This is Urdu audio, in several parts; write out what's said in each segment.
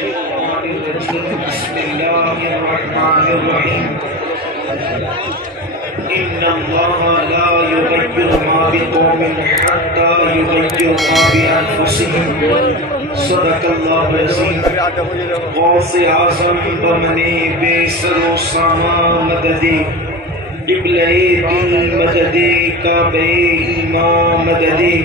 الشيطان الرجيم بسم الله الرحمن الرحيم إن الله لا يغير ما بقوم حتى يغيروا ما بأنفسهم صدق الله العظيم غوث اعظم بمنے بے سر و ساما مددے قبلہ دین مددے کعبہ ایمان مددے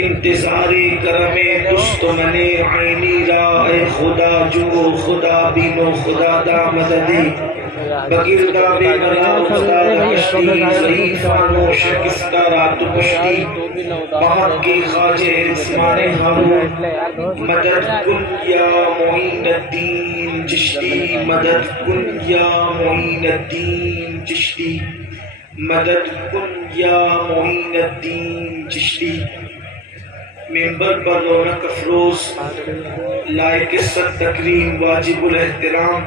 انتظاری کرم دست منے عینی را اے خدا جو خدا بینو خدا دا مددے بگردہ بے بلا خدا دا کشتی ضعیفانو شکستہ رات پشتی بہت کی خواجہ اسمان ہارون مدد کن یا معین الدین چشتی مدد کن یا معین الدین چشتی مدد کن یا معین الدین چشتی ممبر پر رونق افروز لائق صد تکریم واجب الاحترام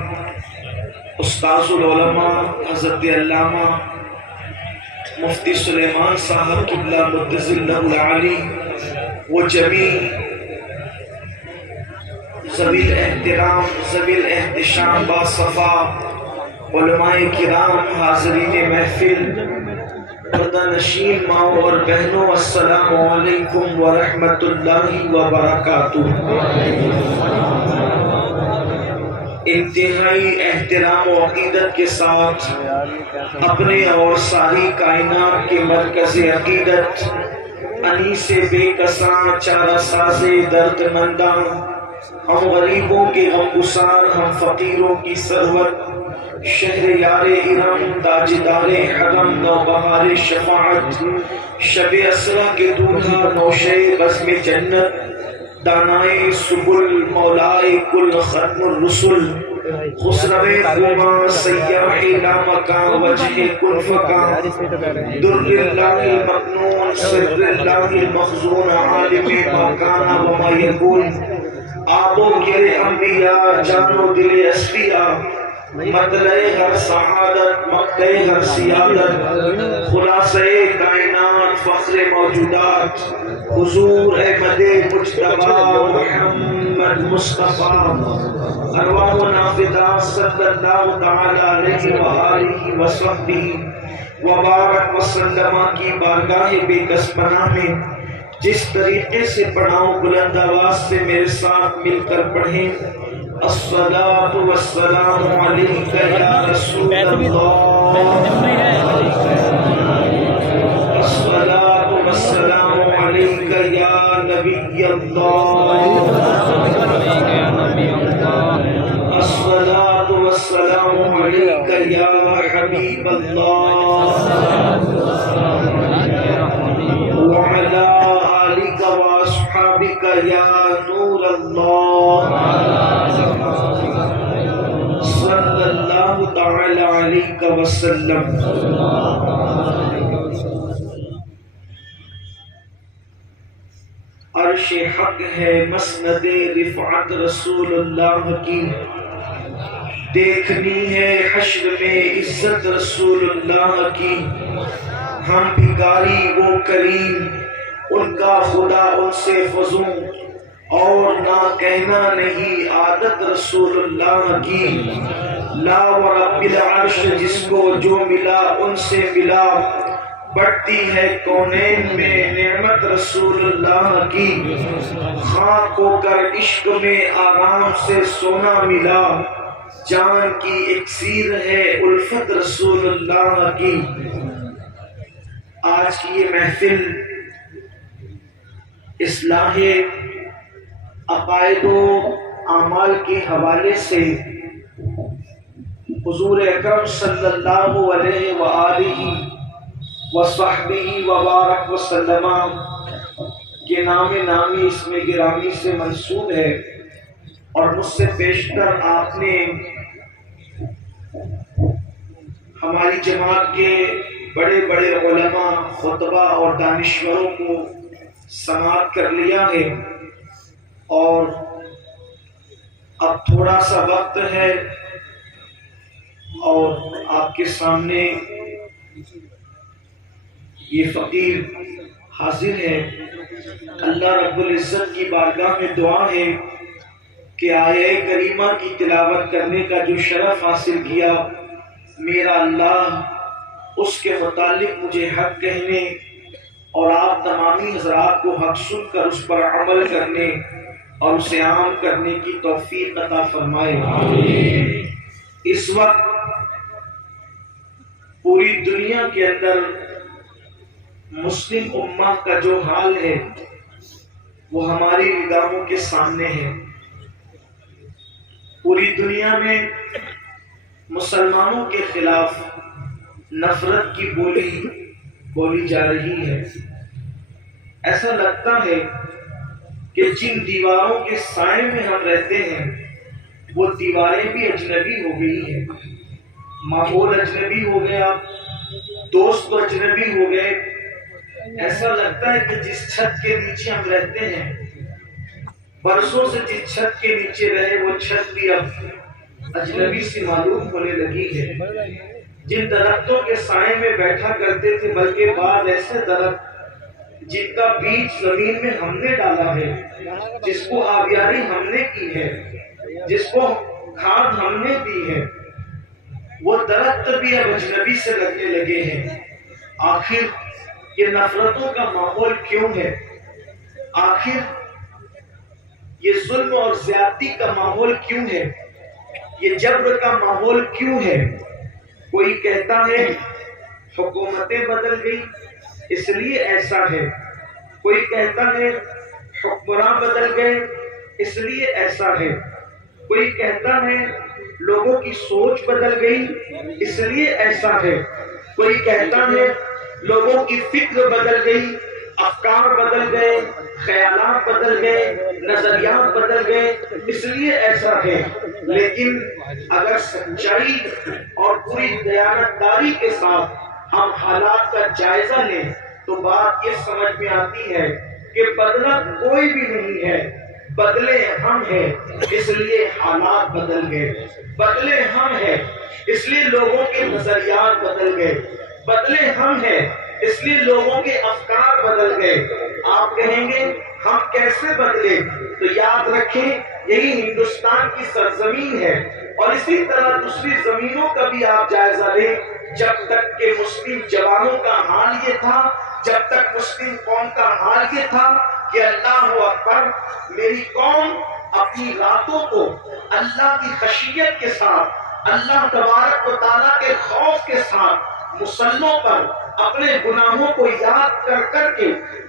استاذ العلماء حضرت علامہ مفتی سلیمان صاحب قبلہ مدظ اللہ العالی و جمیع ذوی الاحترام ذوی الاحتشام باصفا علماء کرام حاضرین محفل پردہ نشین ماؤں اور بہنوں السلام علیکم ورحمۃ اللہ وبرکاتہ۔ انتہائی احترام و عقیدت کے ساتھ اپنے اور ساری کائنات کے مرکز عقیدت انیس بے کساں چارہ ساز درد منداں ہم غریبوں کے غمگسار ہم فقیروں کی سرور شہر یار ارم تاجدار حرم نوبہار شفاعت شب اسرا کے دولہا نوشے بزم جنت دانائے سبل مولائے کل ختم الرسل خسرو خوباں سیاح لامکاں وجہ کل فکاں در اللہ المکنون سر اللہ المخزون عالم مکان وما یکون آبو گرے انبیاء جانو دل اسفیاء مطلع ہر سعادت مقتع ہر سیادت خلاصہ کائنات فخر موجودات حضور احمد مجتبی محمد مصطفیٰ ارواح نافدہ صلی اللہ تعالی علیہ وآلہ وصحبہ وبارک وسلم کی بارگاہ بے کس پناہ میں جس طریقے سے پڑھاؤں بلند آواز سے میرے ساتھ مل کر پڑھیں الصلاة والسلام علیک یا رسول اللہ الصلاة والسلام علیک یا نبی اللہ الصلاة والسلام علیک یا حبیب اللہ وعلا آلک واصحابک یا نور اللہ صلی اللہ تعالی علیہ وسلم۔ عرش حق ہے مسند رفعت رسول اللہ کی دیکھنی ہے حشر میں عزت رسول اللہ کی ہم بھکاری وہ کریم ان کا خدا ان سے فزوں اور نہ کہنا نہیں عادت رسول اللہ کی لا ورب العرش جس کو جو ملا ان سے ملا بڑھتی ہے کونین میں نعمت رسول اللہ کی خاک ہو کر عشق میں آرام سے سونا ملا جان کی اکسیر ہے الفت رسول اللہ کی۔ آج کی یہ محفل اصلاح عقائد و اعمال کے حوالے سے حضور اکرم صلی اللہ علیہ وآلہ وصحبہ وبارک وسلم کے نام نامی اسم گرامی سے منسوب ہے اور مجھ سے پیشتر آپ نے ہماری جماعت کے بڑے بڑے علماء خطبہ اور دانشوروں کو سماعت کر لیا ہے اور اب تھوڑا سا وقت ہے اور آپ کے سامنے یہ فقیر حاضر ہے۔ اللہ رب العزت کی بارگاہ میں دعا ہے کہ آیہ کریمہ کی تلاوت کرنے کا جو شرف حاصل کیا، میرا اللہ اس کے متعلق مجھے حق کہنے اور آپ تمامی حضرات کو حق سن کر اس پر عمل کرنے اور اسے عام کرنے کی توفیق عطا فرمائے۔ اس وقت پوری دنیا کے اندر مسلم امہ کا جو حال ہے وہ ہماری نگاہوں کے سامنے ہے۔ پوری دنیا میں مسلمانوں کے خلاف نفرت کی بولی جا رہی ہے۔ ایسا لگتا ہے کہ جن دیواروں کے سائے میں ہم رہتے ہیں وہ دیواریں بھی اجنبی ہو گئی ہیں، ماحول اجنبی ہو گیا، دوست اجنبی ہو گئے۔ ایسا لگتا ہے کہ جس چھت کے نیچے ہم رہتے ہیں، برسوں سے جس چھت کے نیچے رہے، وہ چھت بھی اب اجنبی سے معلوم ہونے لگی ہے۔ جن درختوں کے سائے میں بیٹھا کرتے تھے، بلکہ بعض ایسے درخت جن کا بیج زمین میں ہم نے ڈالا ہے، جس کو آبیاری ہم نے کی ہے، جس کو کھاد ہم نے دی ہے، وہ درخت بھی اب اجنبی سے لگنے لگے ہیں۔ آخر یہ نفرتوں کا ماحول کیوں ہے؟ آخر یہ ظلم اور زیادتی کا ماحول کیوں ہے؟ یہ جبر کا ماحول کیوں ہے؟ کوئی کہتا ہے حکومتیں بدل گئی اس لیے ایسا ہے، کوئی کہتا ہے حکمراں بدل گئے اس لیے ایسا ہے، کوئی کہتا ہے لوگوں کی سوچ بدل گئی اس لیے ایسا ہے، کوئی کہتا ہے لوگوں کی فکر بدل گئی، افکار بدل گئے، خیالات بدل گئے، نظریات بدل گئے اس لیے ایسا ہے۔ لیکن اگر سچائی اور پوری دیانتداری کے ساتھ ہم حالات کا جائزہ لیں تو بات یہ سمجھ میں آتی ہے کہ بدلا کوئی بھی نہیں ہے، بدلے ہم ہیں اس لیے حالات بدل گئے، بدلے ہم ہیں اس لیے لوگوں کے نظریات بدل گئے، بدلے ہم ہیں اس لیے لوگوں کے افکار بدل گئے۔ آپ کہیں گے ہم کیسے بدلے؟ تو یاد رکھیں یہی ہندوستان کی سرزمین ہے، اور اسی طرح دوسری زمینوں کا بھی آپ جائزہ لیں۔ جب تک کہ مسلم جوانوں کا حال یہ تھا، جب تک مسلم قوم کا حال یہ تھا کہ اللہ اکبر، میری قوم اپنی راتوں کو اللہ کی خشیت کے ساتھ، اللہ تبارک و تعالیٰ کے خوف کے ساتھ مصلوں پر اپنے گناہوں کو یاد کر کر کے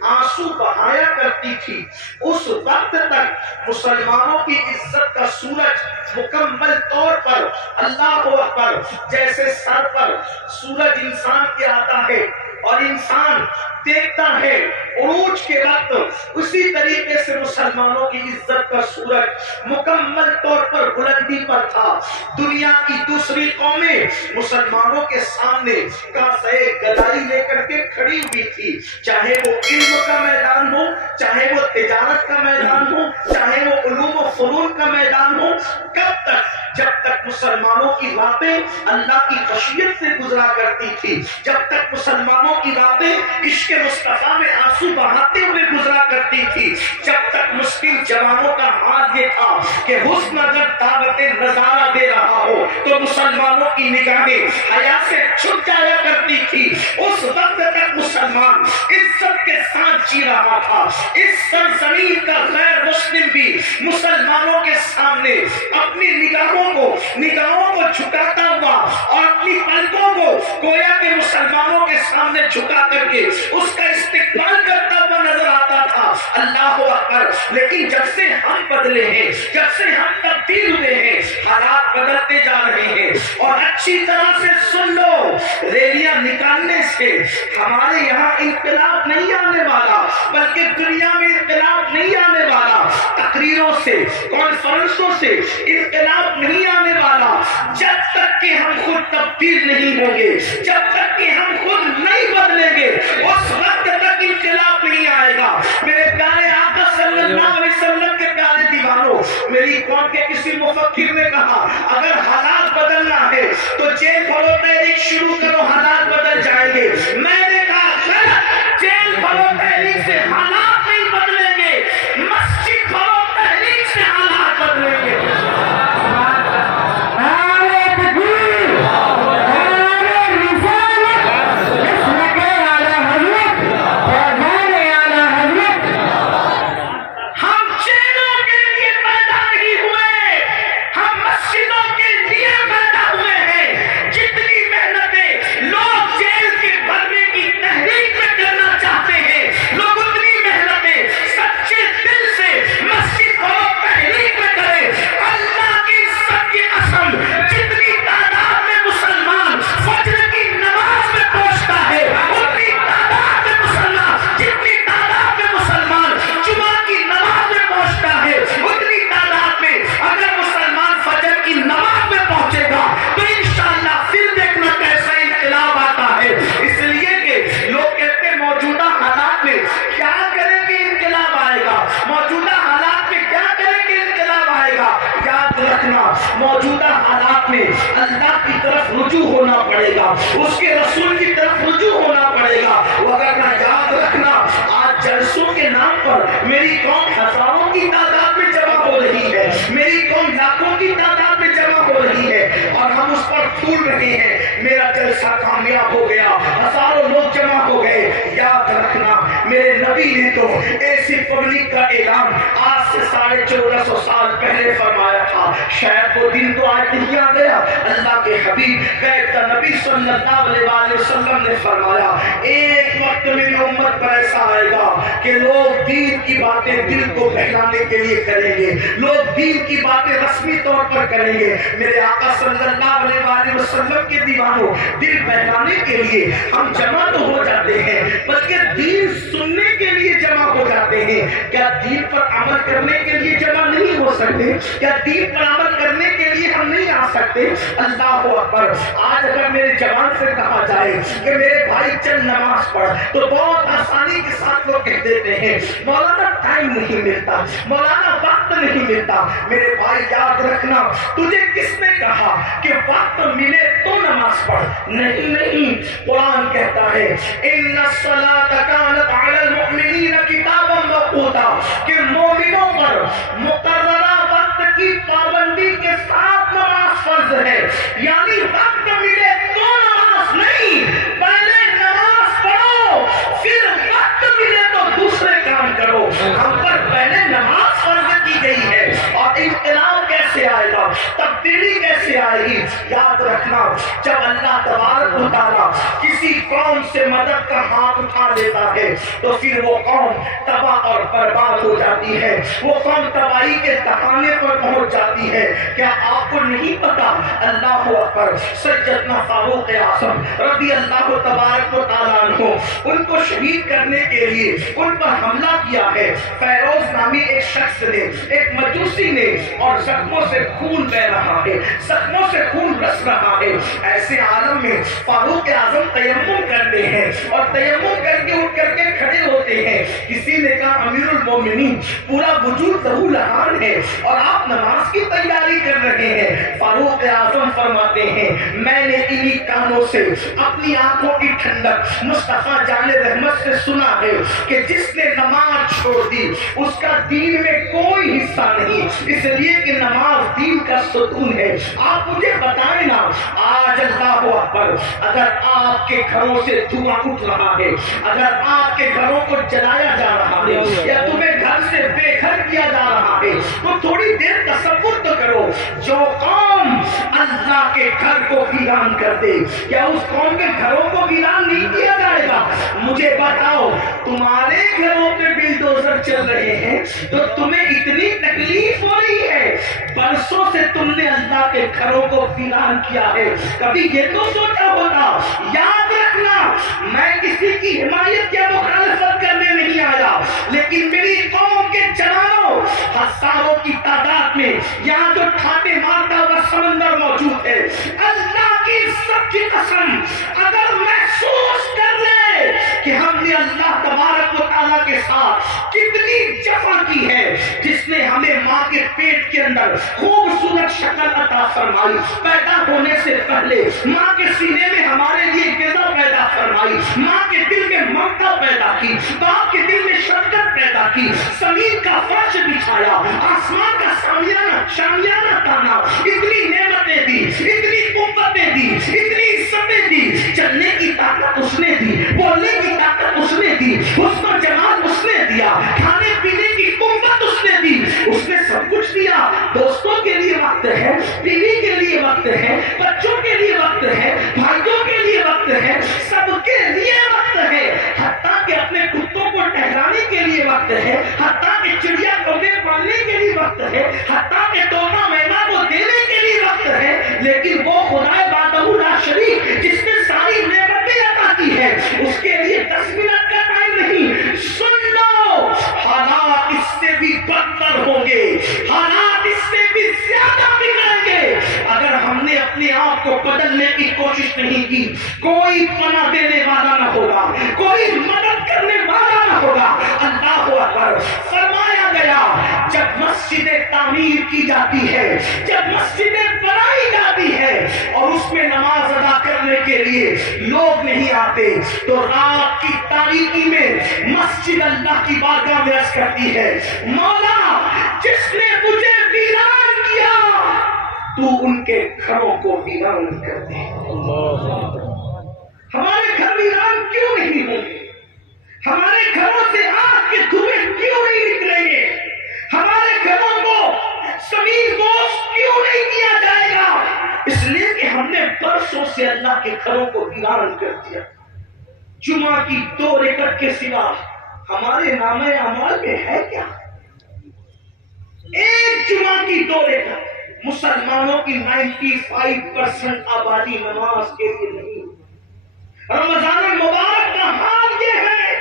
آنسو بہایا کرتی تھی، اس وقت تک مسلمانوں کی عزت کا سورج مکمل طور پر اللہ اکبر جیسے سر پر سورج انسان کے آتا ہے اور انسان دیکھتا ہے عروج کے وقت، اسی طریقے سے مسلمانوں کی عزت کا سورج مکمل طور پر بلندی پر تھا۔ دنیا کی دوسری قومیں مسلمانوں کے سامنے کاسے گدائی لے کر کے کھڑی ہوئی تھی، چاہے وہ علم کا میدان ہو، چاہے وہ تجارت کا میدان ہو، چاہے وہ علوم و فنون کا میدان ہو۔ کب تک؟ جب تک مسلمانوں کی راتیں اللہ کی خشیت سے گزرا کرتی تھی، جب تک مسلمانوں کی راتیں عشق مصطفیٰ میں آنسو بہاتے ہوئے گزرا کرتی تھی، جب تک مسلم جوانوں کا حال یہ تھا کہ حسن اگر دعوت نظارہ دے رہا ہو تو مسلمانوں کی نگاہیں حیا سے چھپ جایا کرتی تھی، اس وقت تک مسلمان عزت کے ساتھ جی رہا تھا۔ اس سرزمین کا غیر مسلم بھی مسلمانوں کے سامنے اپنی نگاہوں کو جھکاتا ہوا اور اپنی پلکوں کو گویا کہ مسلمانوں کے سامنے جھکا کر کے اس کا استقبال کرتا ہوا نظر آتا تھا۔ اللہ اکبر! لیکن جب سے ہم بدلے ہیں، جب سے ہم تبدیل ہوئے ہیں، حالات بدلتے جا رہے ہیں۔ اور اچھی طرح سے سن لو، ریلیاں نکالنے سے ہمارے یہاں انقلاب نہیں آنے والا، بلکہ دنیا میں انقلاب نہیں آنے والا، تقریروں سے، کانفرنسوں سے انقلاب نہیں آنے والا، جب تک کہ ہم خود تبدیل نہیں ہوں گے، جب تک کہ ہم خود نہیں بدلیں گے، اس وقت تک انقلاب نہیں آئے گا۔ میرے پیارے آقا صلی اللہ علیہ وسلم کے پیارے دیوانوں، میری قوم کے کسی مفکر نے کہا اگر حالات بدلنا ہے تو جیل بھرو تحریک شروع کرو، حالات بدل جائیں گے۔ میں نے کہا غلط، جیل بھرو تحریک سے حالات نہیں بدلیں گے، مسجد بھرو تحریک سے حالات بدلیں گے۔ موجودہ حالات میں اللہ کی طرف رجوع ہونا پڑے گا، اس کے رسول کی طرف رجوع ہونا پڑے گا۔ وغیرہ یاد رکھنا آج جلسوں کے نام پر میری قوم ہزاروں کی تعداد میں جمع ہو رہی ہے، میری قوم لاکھوں کی تعداد میں جمع ہو رہی ہے، اور ہم اس پر پھول رہے ہیں میرا جلسہ کامیاب ہو گیا، ہزاروں لوگ جمع ہو گئے۔ یاد رکھنا میرے نبی نے تو ایسی پبلک کا اعلان آج سے 1450 سال پہلے فرمایا تھا، شاید وہ دن تو آج نہیں آ گیا۔ اللہ کے حبیب غیب کا نبی صلی اللہ علیہ وسلم نے فرمایا ایک وقت میری امت پر ایسا آئے گا کہ لوگ دین کی باتیں دل کو بہلانے کے لیے کریں گے، لوگ دین کی باتیں رسمی طور پر کریں گے۔ میرے آقا صلی اللہ علیہ وسلم کے دیوانوں، دل بہلانے کے لیے ہم جمع تو ہو جاتے ہیں بلکہ دین سننے کے لیے جمع ہو جاتے ہیں۔ کیا دین پر عمل کرنے کے لیے جمع نہیں ہو سکتے؟ کیا دین پر عمل کرنے کے لیے ہم نہیں آ سکتے؟ اللہ اکبر۔ آج اگر میرے جوان سے کہا جائے کہ میرے بھائی چل نماز پڑھ تو بہت آسانی کے ساتھ وہ کہہ دیتے ہیں مولانا ٹائم نہیں ملتا، مولانا وقت نہیں ملتا۔ میرے بھائی یاد رکھنا تجھے کس نے کہا کہ وقت ملے تو نماز پڑھ؟ نہیں، قرآن کہتا ہے ان الصلاۃ کانت علی المؤمنین کتابا موقوتا، کہ مومنوں پر مقررہ وقت کی پابندی کے ساتھ نماز فرض ہے۔ یعنی وقت ملے تو نماز نہیں، پہلے نماز پڑھو پھر وقت ملے تو دوسرے کام کرو۔ ہم پر پہلے نماز فرض کی گئی ہے، اور انقلاب کیسے آئے گا، تبدیلی کیسے آئے گی؟ یاد رکھنا جب اللہ تبارک و تعالیٰ کسی قوم سے مدد کا ہاتھ اٹھا لیتا ہے تو پھر وہ قوم تباہ اور برباد ہو جاتی ہے، وہ قوم تباہی کے دہانے پر پہنچ جاتی ہے۔ کیا آپ کو نہیں پتا؟ اللہ اکبر۔ سیدنا فاروق اعظم رضی اللہ تبارک و تعالیٰ عنہ، ان کو شہید کرنے کے لیے ان پر حملہ کیا ہے فیروز نامی ایک شخص نے، ایک مجوسی نے، اور زخموں سے خون بہ رہا ہے، زخموں سے خون رس رہا ہے۔ ایسے عالم میں فاروق اعظم تیمم کرتے ہیں اور تیمم کر کے اٹھ کر کے کھڑے ہوتے ہیں۔ کسی نے کہا امیر المومنین پورا وجود لہو لہان ہے اور آپ نماز کی تیاری کر رہے ہیں۔ فاروق اعظم فرماتے ہیں میں نے انہی کانوں سے اپنی آنکھوں کی ٹھنڈک مصطفیٰ جان رحمت سے سنا ہے کہ جس نے نماز چھوڑ دی اس کا دین میں کوئی حصہ نہیں، اس لیے کہ نماز دین کا ستون ہے۔ آپ مجھے بتائیں نا آج اللہ اکبر، اگر آپ کے گھروں سے دھواں اٹھ رہا ہے، اگر آپ کے گھروں کو جلایا جا رہا ہے یا تمہیں گھر سے بے گھر کیا جا رہا ہے تو تھوڑی دیر تصور تو کرو جو قوم اللہ کے گھر کو ویران کر دے یا اس قوم کے گھروں کو ویران نہیں کیا جائے گا۔ مجھے بتاؤ تمہارے گھروں پہ بلڈوزر چل رہے ہیں تو تمہیں اتنی تکلیف ہو رہی ہے، برسوں سے تم نے اللہ کے گھروں کو ویران کیا ہے، کبھی یہ تو سوچا ہوتا؟ یاد رکھنا میں کسی کی حمایت یا مخالفت کرنے نہیں آیا، لیکن میری قوم کے جوانوں ہزاروں کی تعداد میں یہاں جو ٹھاٹے مارتا ہوا سمندر موجود ہے، اللہ کی سب کی قسم اگر محسوس کر لے کہ ہم نے اللہ تبارک و تعالیٰ کے ساتھ کتنی جفا کی ہے، جس نے ہمیں ماں کے پیٹ کے اندر خوبصورت شکل عطا فرمائی، پیدا ہونے سے پہلے ماں کے سینے میں ہمارے لیے غذا پیدا فرمائی، ماں کے دل میں ممتا پیدا کی، باپ کے دل میں شفقت پیدا کی، زمین کا فرش بچھایا، آسمان کا شامیانہ تانا، اتنی نعمتیں دی، اتنی قوتیں دی، اتنی عزتیں دی، چلنے کی طاقت اس نے دی، بولنے کی طاقت اس نے دی، حسن و جمال اس نے دیا، کھانے پینے کی قوت اس نے دی، اس نے سب کچھ دیا۔ دوستوں کے لیے وقت ہے، بیوی کے لیے وقت ہے، بچوں کے لیے وقت ہے، بھائیوں کے لیے وقت ہے، سب کے لیے وقت ہے، حتیٰ کہ اپنے کتوں کو ٹہلانے کے لیے وقت ہے، حتیٰ کہ چڑیا کوے پالنے کے لیے وقت ہے، حتیٰ کہ طوطا مینا کو دینے کے لیے وقت ہے، لیکن وہ خدا وحدہ لا شریک جس نے ساری نعمتیں عطا کی ہے اس کے لیے 10 منٹ کا ٹائم نہیں۔ سن لو حالات اس سے بھی بدتر ہوں گے، حالات اس سے بھی زیادہ بگڑیں گے اگر ہم نے اپنے آپ کو بدلنے کی کوشش نہیں کی۔ کوئی پناہ دینے والا نہ ہوگا، کوئی مدد کرنے والا نہ ہوگا۔ اللہ اکبر۔ فرمایا گیا جب مسجدیں تعمیر کی جاتی ہے، جب مسجد کرنے کے لیے لوگ نہیں آتے تو رات کی تاریکی میں مسجد اللہ کی بارگاہ میں عرض کرتی ہے مولا جس نے مجھے ویران کیا تو ان کے گھروں کو ویران کر دے۔ ہمارے گھر ویران کیوں نہیں ہوں گے؟ ہمارے گھروں سے آگ کے دھوئیں کیوں نہیں نکلیں گے؟ ہمارے گھروں کو زمین بوس کیوں نہیں کیا جائے گا؟ اس لیے کہ ہم نے برسوں سے اللہ کے گھروں کو ویران کر دیا۔ جمعہ کی 2 رکعت کے سوا ہمارے نامہ اعمال میں ہے کیا؟ ایک جمعہ کی 2 رکعت۔ مسلمانوں کی 95% آبادی نماز کے لیے نہیں۔ رمضان المبارک کا حال یہ ہے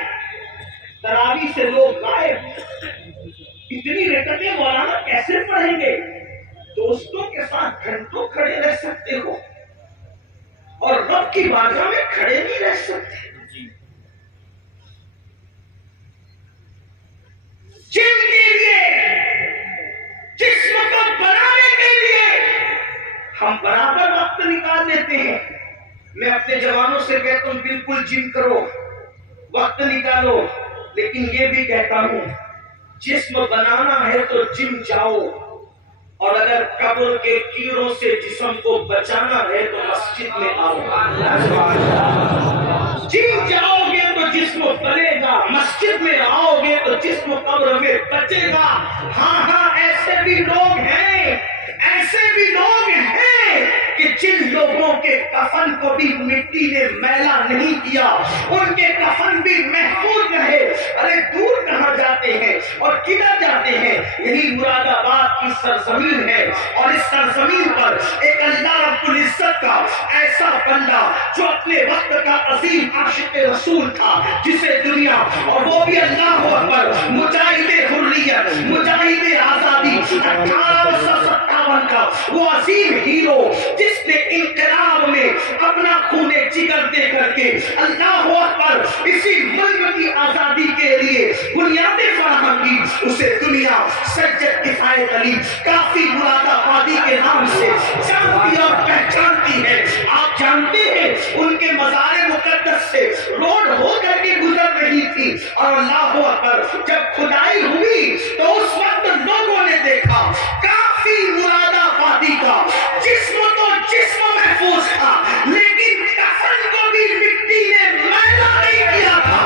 تراویح سے لوگ غائب۔ اتنی رکعتیں مولانا کیسے پڑھیں گے؟ دوستوں کے ساتھ گھنٹوں کھڑے رہ سکتے ہو اور رب کی بارگاہ میں کھڑے نہیں رہ سکتے۔ جن کے لیے جسم کو بنانے کے لیے ہم برابر وقت نکال لیتے ہیں۔ میں اپنے جوانوں سے کہتا ہوں بالکل جم کرو، وقت نکالو، لیکن یہ بھی کہتا ہوں جسم بنانا ہے تو جم جاؤ، اور اگر قبر کے کیڑوں سے جسم کو بچانا ہے تو مسجد میں آؤ۔ جم جاؤ گے تو جسم بنے گا، مسجد میں آؤ گے تو جسم قبر میں بچے گا۔ ہاں ایسے بھی لوگ ہیں، ایسے بھی لوگ ہیں کہ جن لوگوں کے کفن کو بھی مٹی نے میلا نہیں کیا، ان کے کفن بھی محفوظ رہے۔ ارے دور کہاں جاتے ہیں اور کدھر جاتے ہیں؟ یہی مراد آباد کی سرزمین ہے، اور اس سرزمین پر ایک اللہ رب العزت کا ایسا بندہ جو اپنے وقت کا عظیم عاشق رسول تھا، جسے دنیا اور وہ بھی اللہ اکبر مجاہد حریت، مجاہد آزادی 1857 کا وہ عظیم ہیرو جس نے انقلاب میں اپنا خون جگر دے کر کے اللہ اکبر اسی ملک کی آزادی کے لیے بنیادیں فراہم کی، اسے دنیا سجد کفایت علی کافی مراد آبادی کے نام سے جانتی اور پہچانتی ہے۔ آپ جانتے ہیں ان کے مزار مقدس سے روڈ ہو کر کے گزر رہی تھی، اور اللہ اکبر جب کھدائی ہوئی تو اس وقت لوگوں نے دیکھا کافی مراد آبادی کا جسم تو جسم محفوظ تھا، لیکن کفن کو بھی مٹی نے میلا نہیں کیا تھا۔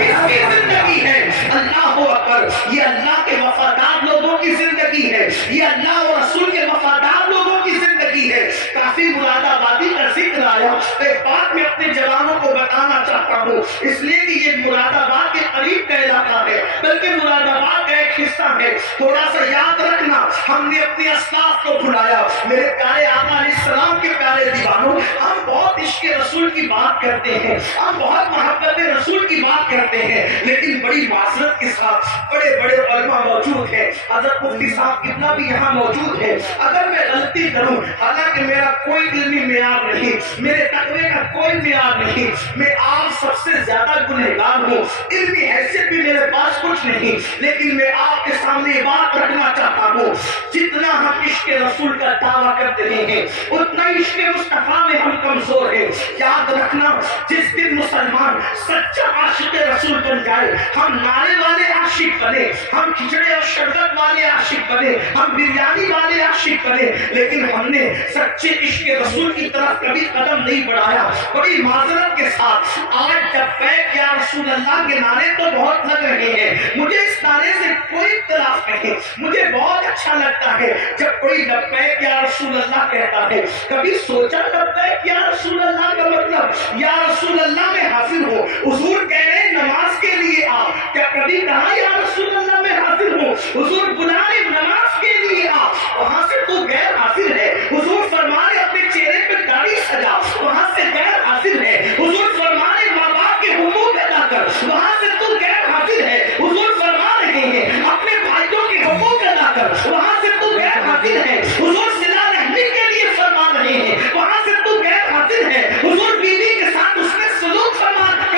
اس کی زندگی ہے اللہ اکبر، یہ اللہ کے وفادار لوگوں کی زندگی ہے، یہ اللہ اور رسول کے وفادار لوگوں کی زندگی ہے۔ کافی مراد آبادی کا ذکر آیا، ایک بات میں اپنے جوانوں کو بتانا چاہتا ہوں، اس لیے کہ یہ مراد آباد کے قریب کا علاقہ ہے، بلکہ مراد آباد کا ایک حصہ ہے۔ تھوڑا سا یاد رکھنا، ہم نے اپنے اسلاف کو بلایا۔ میرے پیارے آقا علیہ السلام کے پیارے دیوانوں، ہم بہت عشق رسول کی بات کرتے ہیں، ہم بہت محبت رسول کی بات کرتے ہیں، لیکن بڑی معذرت کے ساتھ بڑے بڑے علماء موجود ہیں، حضرت مفتی صاحب کتنا بھی یہاں موجود ہے، اگر میں غلطی کروں، حالانکہ میرا کوئی علمی معیار نہیں، میرے تقوی کا کوئی معیار نہیں، میں آپ سب سے زیادہ گنہگار ہوں، علمی حیثیت بھی میرے پاس کچھ نہیں، لیکن میں آپ کے سامنے یہ بات رکھنا چاہتا ہوں، جتنا ہم عشق رسول کا دعویٰ کرتے ہیں اتنا عشق مصطفیٰ میں ہم کمزور ہیں۔ یاد رکھنا، جس دن مسلمان سچا عاشق رسول بن جائے، ہم نعرے والے عاشق بنے، ہم کھچڑے اور شربت والے عاشق بنے، ہم بریانی والے عاشق بنے، لیکن ہم نے سچے عشق رسول کی طرف کبھی قدم نہیں بڑھایا۔ بڑی معذرت کے ساتھ آج لبیک یا رسول اللہ کے نعرے تو بہت لگ رہے ہیں، مجھے اس نعرے سے کوئی اختلاف نہیں، مجھے بہت اچھا لگتا ہے جب کوئی لبیک یا رسول اللہ کہتا ہے۔ کبھی سوچا لبیک یا رسول اللہ کا مطلب یا رسول اللہ میں حاضر ہو؟ حضور کہہ رہے ہیں نماز کے لیے آ، کیا کبھی کہا یا رسول اللہ میں حاضر ہو؟ حضور بلا رہے نماز کے لیے آ، وہاں سے تو غیر حاضر ہے۔ حضور فرما رہے اپنے چہرے پہ داڑھی سجا، وہاں سے غیر حاضر ہے۔ حضور فرما رہے ماں باپ کے حقوق ادا کر، وہاں سے تو غیر حاضر ہے۔ حضور فرما رہے ہیں اپنے بھائیوں کے حقوق ادا کر، وہاں سے تو غیر حاضر ہے۔ حضور صلہ رحمی کے لیے فرما رہے ہیں، وہاں سے تو غیر حاضر ہے۔ حضور بیوی کے ساتھ اس نے سلوک کا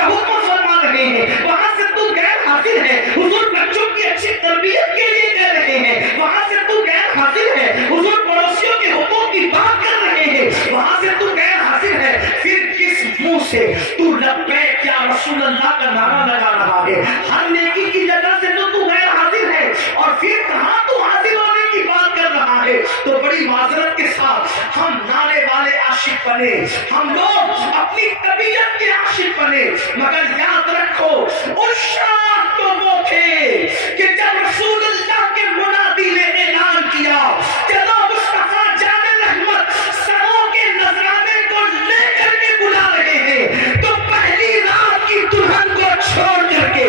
حکم فرما رہے ہیں، وہاں سے تو غیر حاضر ہے۔ حضور بچوں کی اچھی تربیت کے لیے کہہ رہے ہیں، وہاں سے تو غیر حاضر ہے۔ حضور اللہ کا نعرہ لگا رہا ہے. ہر نیکی کی جگہ سے تو غیر حاضر ہے اور پھر کہاں تو حاضر ہونے کی بات کر رہا ہے. تو بڑی معذرت کے ساتھ ہم نعرے والے عاشق بنے, ہم لوگ اپنی طبیعت کے عاشق بنے, مگر یاد رکھو اس شام تو وہ تھے کہ جب رسول اللہ کے منادی نے اعلان کیا چلو مصطفیٰ جان رحمت سروں کے نذرانے کو لے کر کے بلا رہے ہیں, تو پہلی رات کی دلہن کو چھوڑ کر کے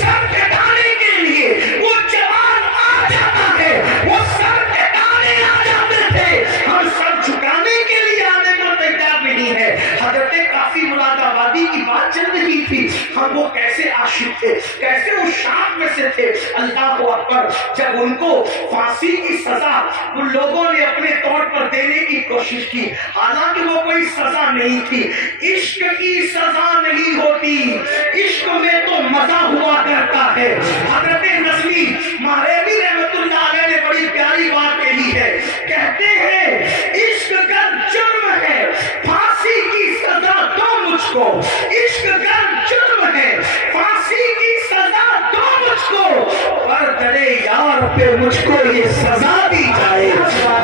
سر کٹانے کے لیے وہ جوان آ جاتا ہے, وہ سر کٹانے آ جاتے تھے, ہم سر جھکانے کے لیے آنے کو تیار نہیں ہے. حضرت کافی مراد آبادی کی بات چل رہی تھی, ہم وہ کیسے عاشق تھے, کیسے اس شام میں سے تھے. اللہ اکبر, جب ان کو پھانسی کی سزا ان لوگوں نے اپنے طور پر دینے کی کوشش کی, حالانکہ وہ کوئی سزا نہیں تھی, عشق کی سزا نہیں ہوتی, عشق میں تو مزہ ہوا کرتا ہے. حضرت نظمی مہریبی رحمت اللہ علیہ نے بڑی پیاری بات کہی ہے, کہتے ہیں عشق کا جرم ہے پھانسی کی سزا دو مجھ کو, عشق کا جرم ہے پھانسی کی سزا دو مجھ کو, پر درے یار پہ مجھ کو یہ سزا دی جائے,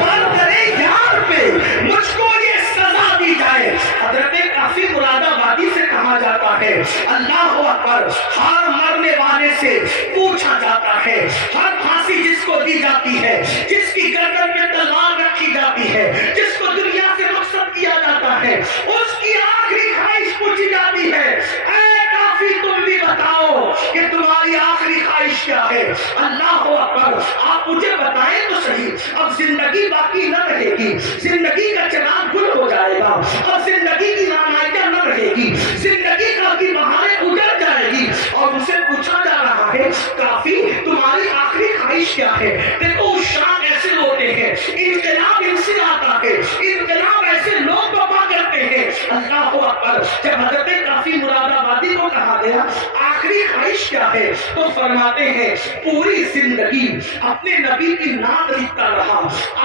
پر درے یار پہ مجھ کو یہ سزا دی جائے. حضرت کافی مراد آبادی سے کہا جاتا ہے, اللہ اکبر, ہر مرنے والے سے پوچھا جاتا ہے, ہر پھانسی جس کو دی جاتی ہے, جس کی گردن میں تلوار رکھی جاتی ہے, جس کو دنیا سے رخصت کیا جاتا ہے, اس کی آخری خواہش پوچھی جاتی ہے, اے کافی تم بھی بتاؤ کہ تمہاری آخری خواہش کیا ہے. اللہ اکبر, آپ مجھے بتائیں تو صحیح, اب زندگی باقی نہ رہے گی, زندگی کا چراغ گل ہو جائے گا, اب زندگی کی رانائیاں نہ رہے گی, زندگی کا کی بہاریں اجڑ جائے گی, اور اسے پوچھا جا رہا ہے کافی تمہاری آخری خواہش کیا ہے. دیکھو اس شام ایسے ہوتے ہیں, انقلاب ان سے آتا ہے, انقلاب ایسے لوگ وفا کرتے ہیں. اللہ اکبر, جب حضرت کافی مراد آبادی کو کہا گیا آخری خواہش کیا ہے, تو فرماتے ہیں پوری زندگی اپنے نبی کی نام لکھتا رہا,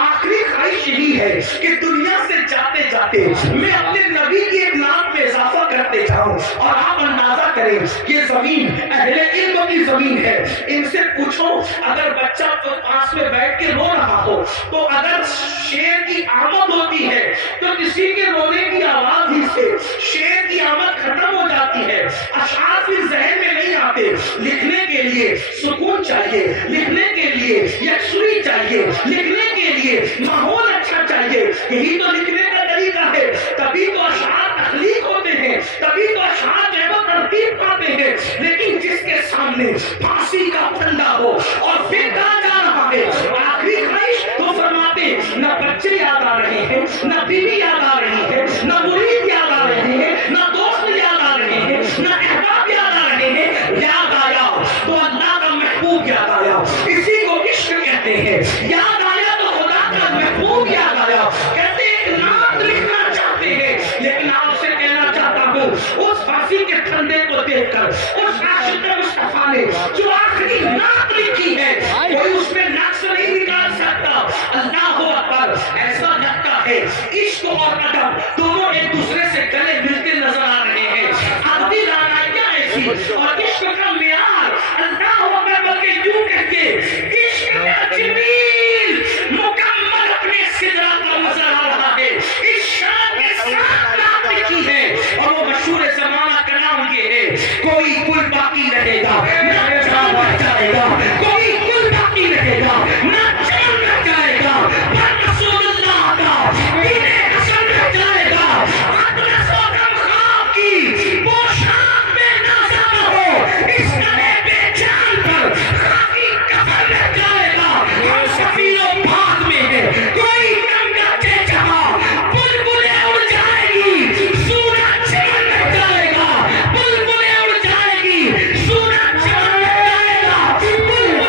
آخری خواہش یہی ہے کہ دنیا سے جاتے جاتے میں اپنے نبی کی ایک نام میں اضافہ کرتے جاؤں. اور آپ اندازہ کریں یہ زمین اہل علم کی زمین ہے, ان سے پوچھو اگر بچہ تو پاس میں بیٹھ کے رو رہا ہو, تو اگر شیر کی آمد ہوتی ہے تو کسی کے رونے کی آواز ہی سے شیر کی آمد ختم ہو جاتی ہے, اشعار بھی ذہن میں نہیں آتے. لکھنے کے لیے سکون چاہیے, لکھنے کے لیے یکسوئی چاہیے, لکھنے کے لیے ماحول اچھا چاہیے, یہی تو لکھنے کا طریقہ ہے. تبھی تو اشعار تخلیق ہوتے ہیں, تبھی تو اشعار جو ہے وہ ترتیب پاتے ہیں. لیکن جس کے سامنے پھانسی کا پھندا ہو اور پھر کہا جا رہا ہے آخری خواہش, تو فرماتے نہ بچے یاد آ رہے ہیں, نہ بیوی یاد آ رہی ہے, نہ مرید یاد آ رہے ہیں, نہ دوست یاد آ رہے ہیں, نہ احباب یاد آ رہے ہیں, یاد آیا تو اللہ کا محبوب یاد آیا, اسی کو عشق کہتے ہیں. یاد آیا تو خدا کا محبوب یاد آیا. کہتے ہیں نام لکھنا چاہتے ہیں, لیکن آپ سے کہنا چاہتا ہوں اس پھانسی کے پھندے کو دیکھ کر اس عاشق مصطفیٰ نے جو آخری نام لکھی ہے کوئی اس میں نقص نہیں نکال سکتا. اللہ اکبر, ایسا لگتا ہے عشق اور ادب دونوں ایک دوسرے سے گلے ملتے نظر آ رہے ہیں. ادبی رانائیاں ایسی اور عشق کا معیار, اللہ اکبر, بلکہ یوں کہہ کے عشق کا جمیل مکمل اپنے سدرا پر نظر آ رہا ہے. اس شان کے ساتھ نام لکھی ہے اور وہ مشہور زمانہ کا نام یہ ہے, کوئی کل باقی رہے گا نہ جان رہ جائے گا, کوئی کل باقی رہے گا نہ جان رہ جائے گا, پر رسول اللہ کا دین حسن رہ جائے گا. اطلس و غم خواب کی پوشاک میں نازا نہ ہو, اس طرح بے جان پر خاکی کفن رہ جائے گا. اور سفیر و بھاگ میں ہے کوئی گنگا کے جہاں, بلبلیں اڑ جائے گی سورج چمن رہ جائے گا, بلبلیں اڑ جائے گی سورج چمن رہ جائے گا, بلبلیں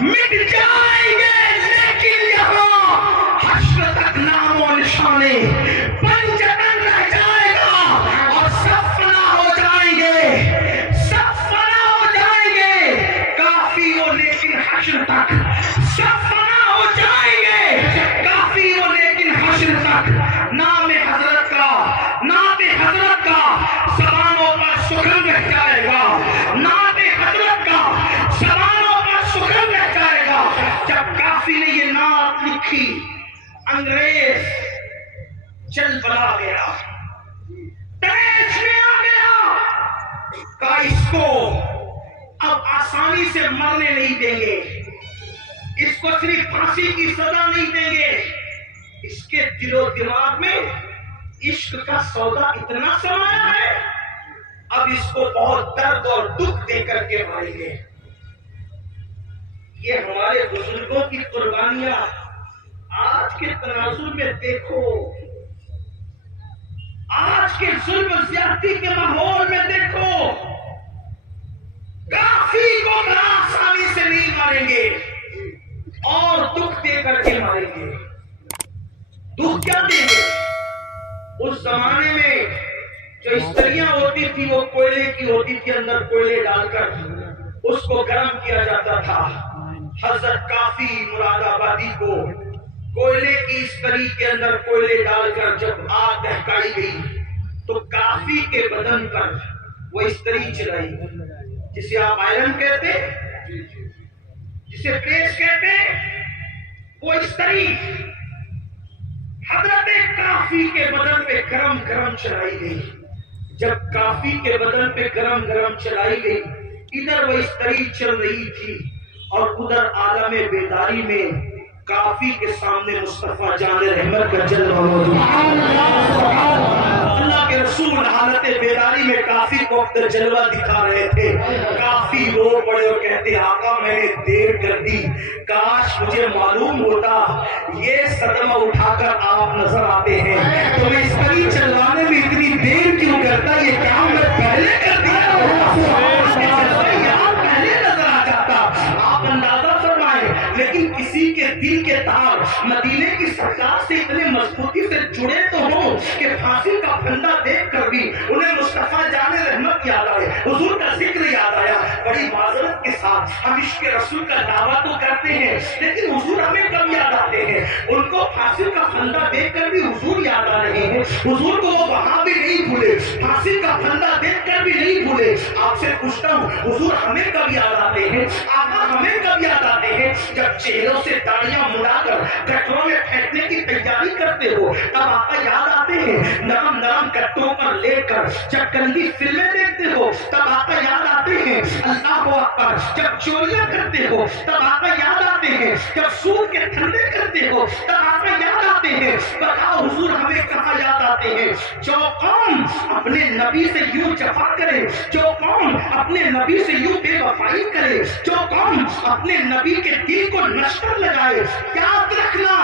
مٹ جائیں گے لیکن یہاں حشر تک نام و نشانے پنجتن رہ جائے گا اور سب فنا ہو جائیں گے، سب فنا ہو جائیں گے، کافی ہو لیکن حشر تک سب فنا ہو جائیں گے، کافی ہو لیکن حشر تک نام حضرت کا، نام حضرت کا زبانوں پر سخن رہ جائے گا، نام حضرت کا زبانوں پر سخن رہ جائے گا۔ جب کافی نے یہ نعت لکھی انگریز چل بلا گیا، تیش میں آ گیا، کہا اس کو اب آسانی سے مرنے نہیں دیں گے، اس کو صرف پھانسی کی سزا نہیں دیں گے، اس کے دل و دماغ میں عشق کا سودا اتنا سمایا ہے، اب اس کو بہت درد اور دکھ دے کر کے ماریں گے۔ یہ ہمارے بزرگوں کی قربانیاں آج کے تناظر میں دیکھو، آج کے ظلم و زیادتی کے ماحول میں دیکھو، کافی کو بڑا آسانی سے نہیں ماریں گے اور دکھ دے کر کے ماریں گے۔ دکھ کیا دیں گے؟ اس زمانے میں جو استریاں ہوتی تھی وہ کوئلے کی ہوتی تھی، اندر کوئلے ڈال کر اس کو گرم کیا جاتا تھا۔ حضرت کافی مراد آبادی کو کوئلے کی استری کے اندر کوئلے ڈال کر جب آگ دہکائی گئی تو کافی کے بدن پر وہ استری چلائی، جسے آپ آئرن کہتے، جسے پریس کہتے، وہ استری حضرت کافی کے بدن پہ گرم گرم چلائی گئی۔ جب کافی کے بدن پہ گرم گرم چلائی گئی، ادھر وہ استری چل رہی تھی اور ادھر عالم بیداری میں کافی کے سامنے مصطفیٰ جان رحمت کا جلوہ موجود ہے۔ اللہ کے رسول حالت بیداری میں کافی کو اپنا جلوہ دکھا رہے تھے۔ کافی رو پڑے اور کہتے آقا میں نے دیر کر دی، کاش مجھے معلوم ہوتا یہ صدمہ اٹھا کر آپ نظر آتے ہیں تو میں اس طریق چلوانے میں اتنی دیر کیوں کرتا، یہ کام میں پہلے کر دیا ہوتا، پہلے نظر آ جاتا۔ آپ اندازہ فرمائیں، لیکن کسی کے دل کے تار مدینے کی سرکار سے اتنے مضبوطی سے جڑے تو ہوں کہ پھانسی کا پھندا دیکھ کر بھی انہیں مصطفیٰ جان رحمت یاد آئے، حضور کا ذکر یاد آیا۔ بڑی معذرت کے ساتھ ہم عشق رسول کا دعویٰ تو کرتے ہیں لیکن حضور ہمیں کب یاد آتے ہیں؟ ان کو پھانسی کا پھندا دیکھ کر بھی حضور یاد آ رہے ہیں، حضور کو وہ وہاں بھی نہیں بھولے، پھانسی کا پھندا دیکھ کر بھی نہیں بھولے۔ آپ سے پوچھتا ہوں حضور ہمیں کب یاد آتے ہیں؟ آقا ہمیں کب یاد آتے ہیں؟ جب چہروں سے داڑیاں مڑا کر گٹروں میں پھینکنے کی تیاری کرتے ہو تب آقا یاد آتے ہیں، نرم نرم گٹوں پر لے کر جب گندی فلمیں دیکھتے ہو تب آقا یاد آتے ہیں، اللہ اکبر جب چوریاں کرتے ہو تب آقا یاد آتے ہیں، جب سود کے دھندے کرتے ہو تب آقا یاد آتے ہیں۔ بتاؤ حضور ہمیں کہاں یاد آتے ہیں؟ جو قوم اپنے نبی سے یوں جفا کرے، جو قوم اپنے نبی سے یوں بے وفائی کرے، جو قوم اپنے نبی کے دل کو نشتر لگائے، یاد رکھنا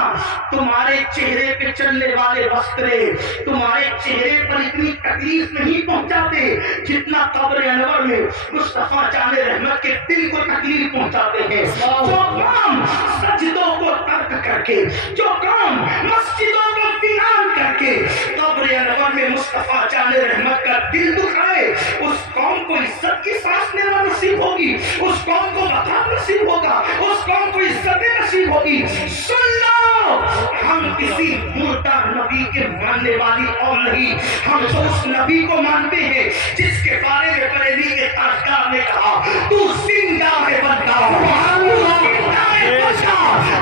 تمہارے چہرے پہ چلنے والے وسطرے تمہارے چہرے پر اتنی تکلیف نہیں پہنچاتے جتنا قبر انور میں مصطفیٰ جان رحمت کے دل کو تکلیف پہنچاتے ہیں۔ جو قوم سجدوں کو ترک کر کے، جو قوم مسجدوں کو ویران کر کے قبر انور میں مصطفیٰ جان رحمت کا دل دکھائے، اس قوم کو عزت کی سانس لینا نصیب ہوگی، اس قوم کو وقار نصیب ہوگا، اس قوم کو عزت نصیب ہوگی۔ سن لو، ہم کسی مردہ نبی کے ماننے والی قوم نہیں، ہم تو اس نبی کو مانتے ہیں جس کے بارے میں بریلی کے تاجدار نے کہا تو زندہ ہے بندہ،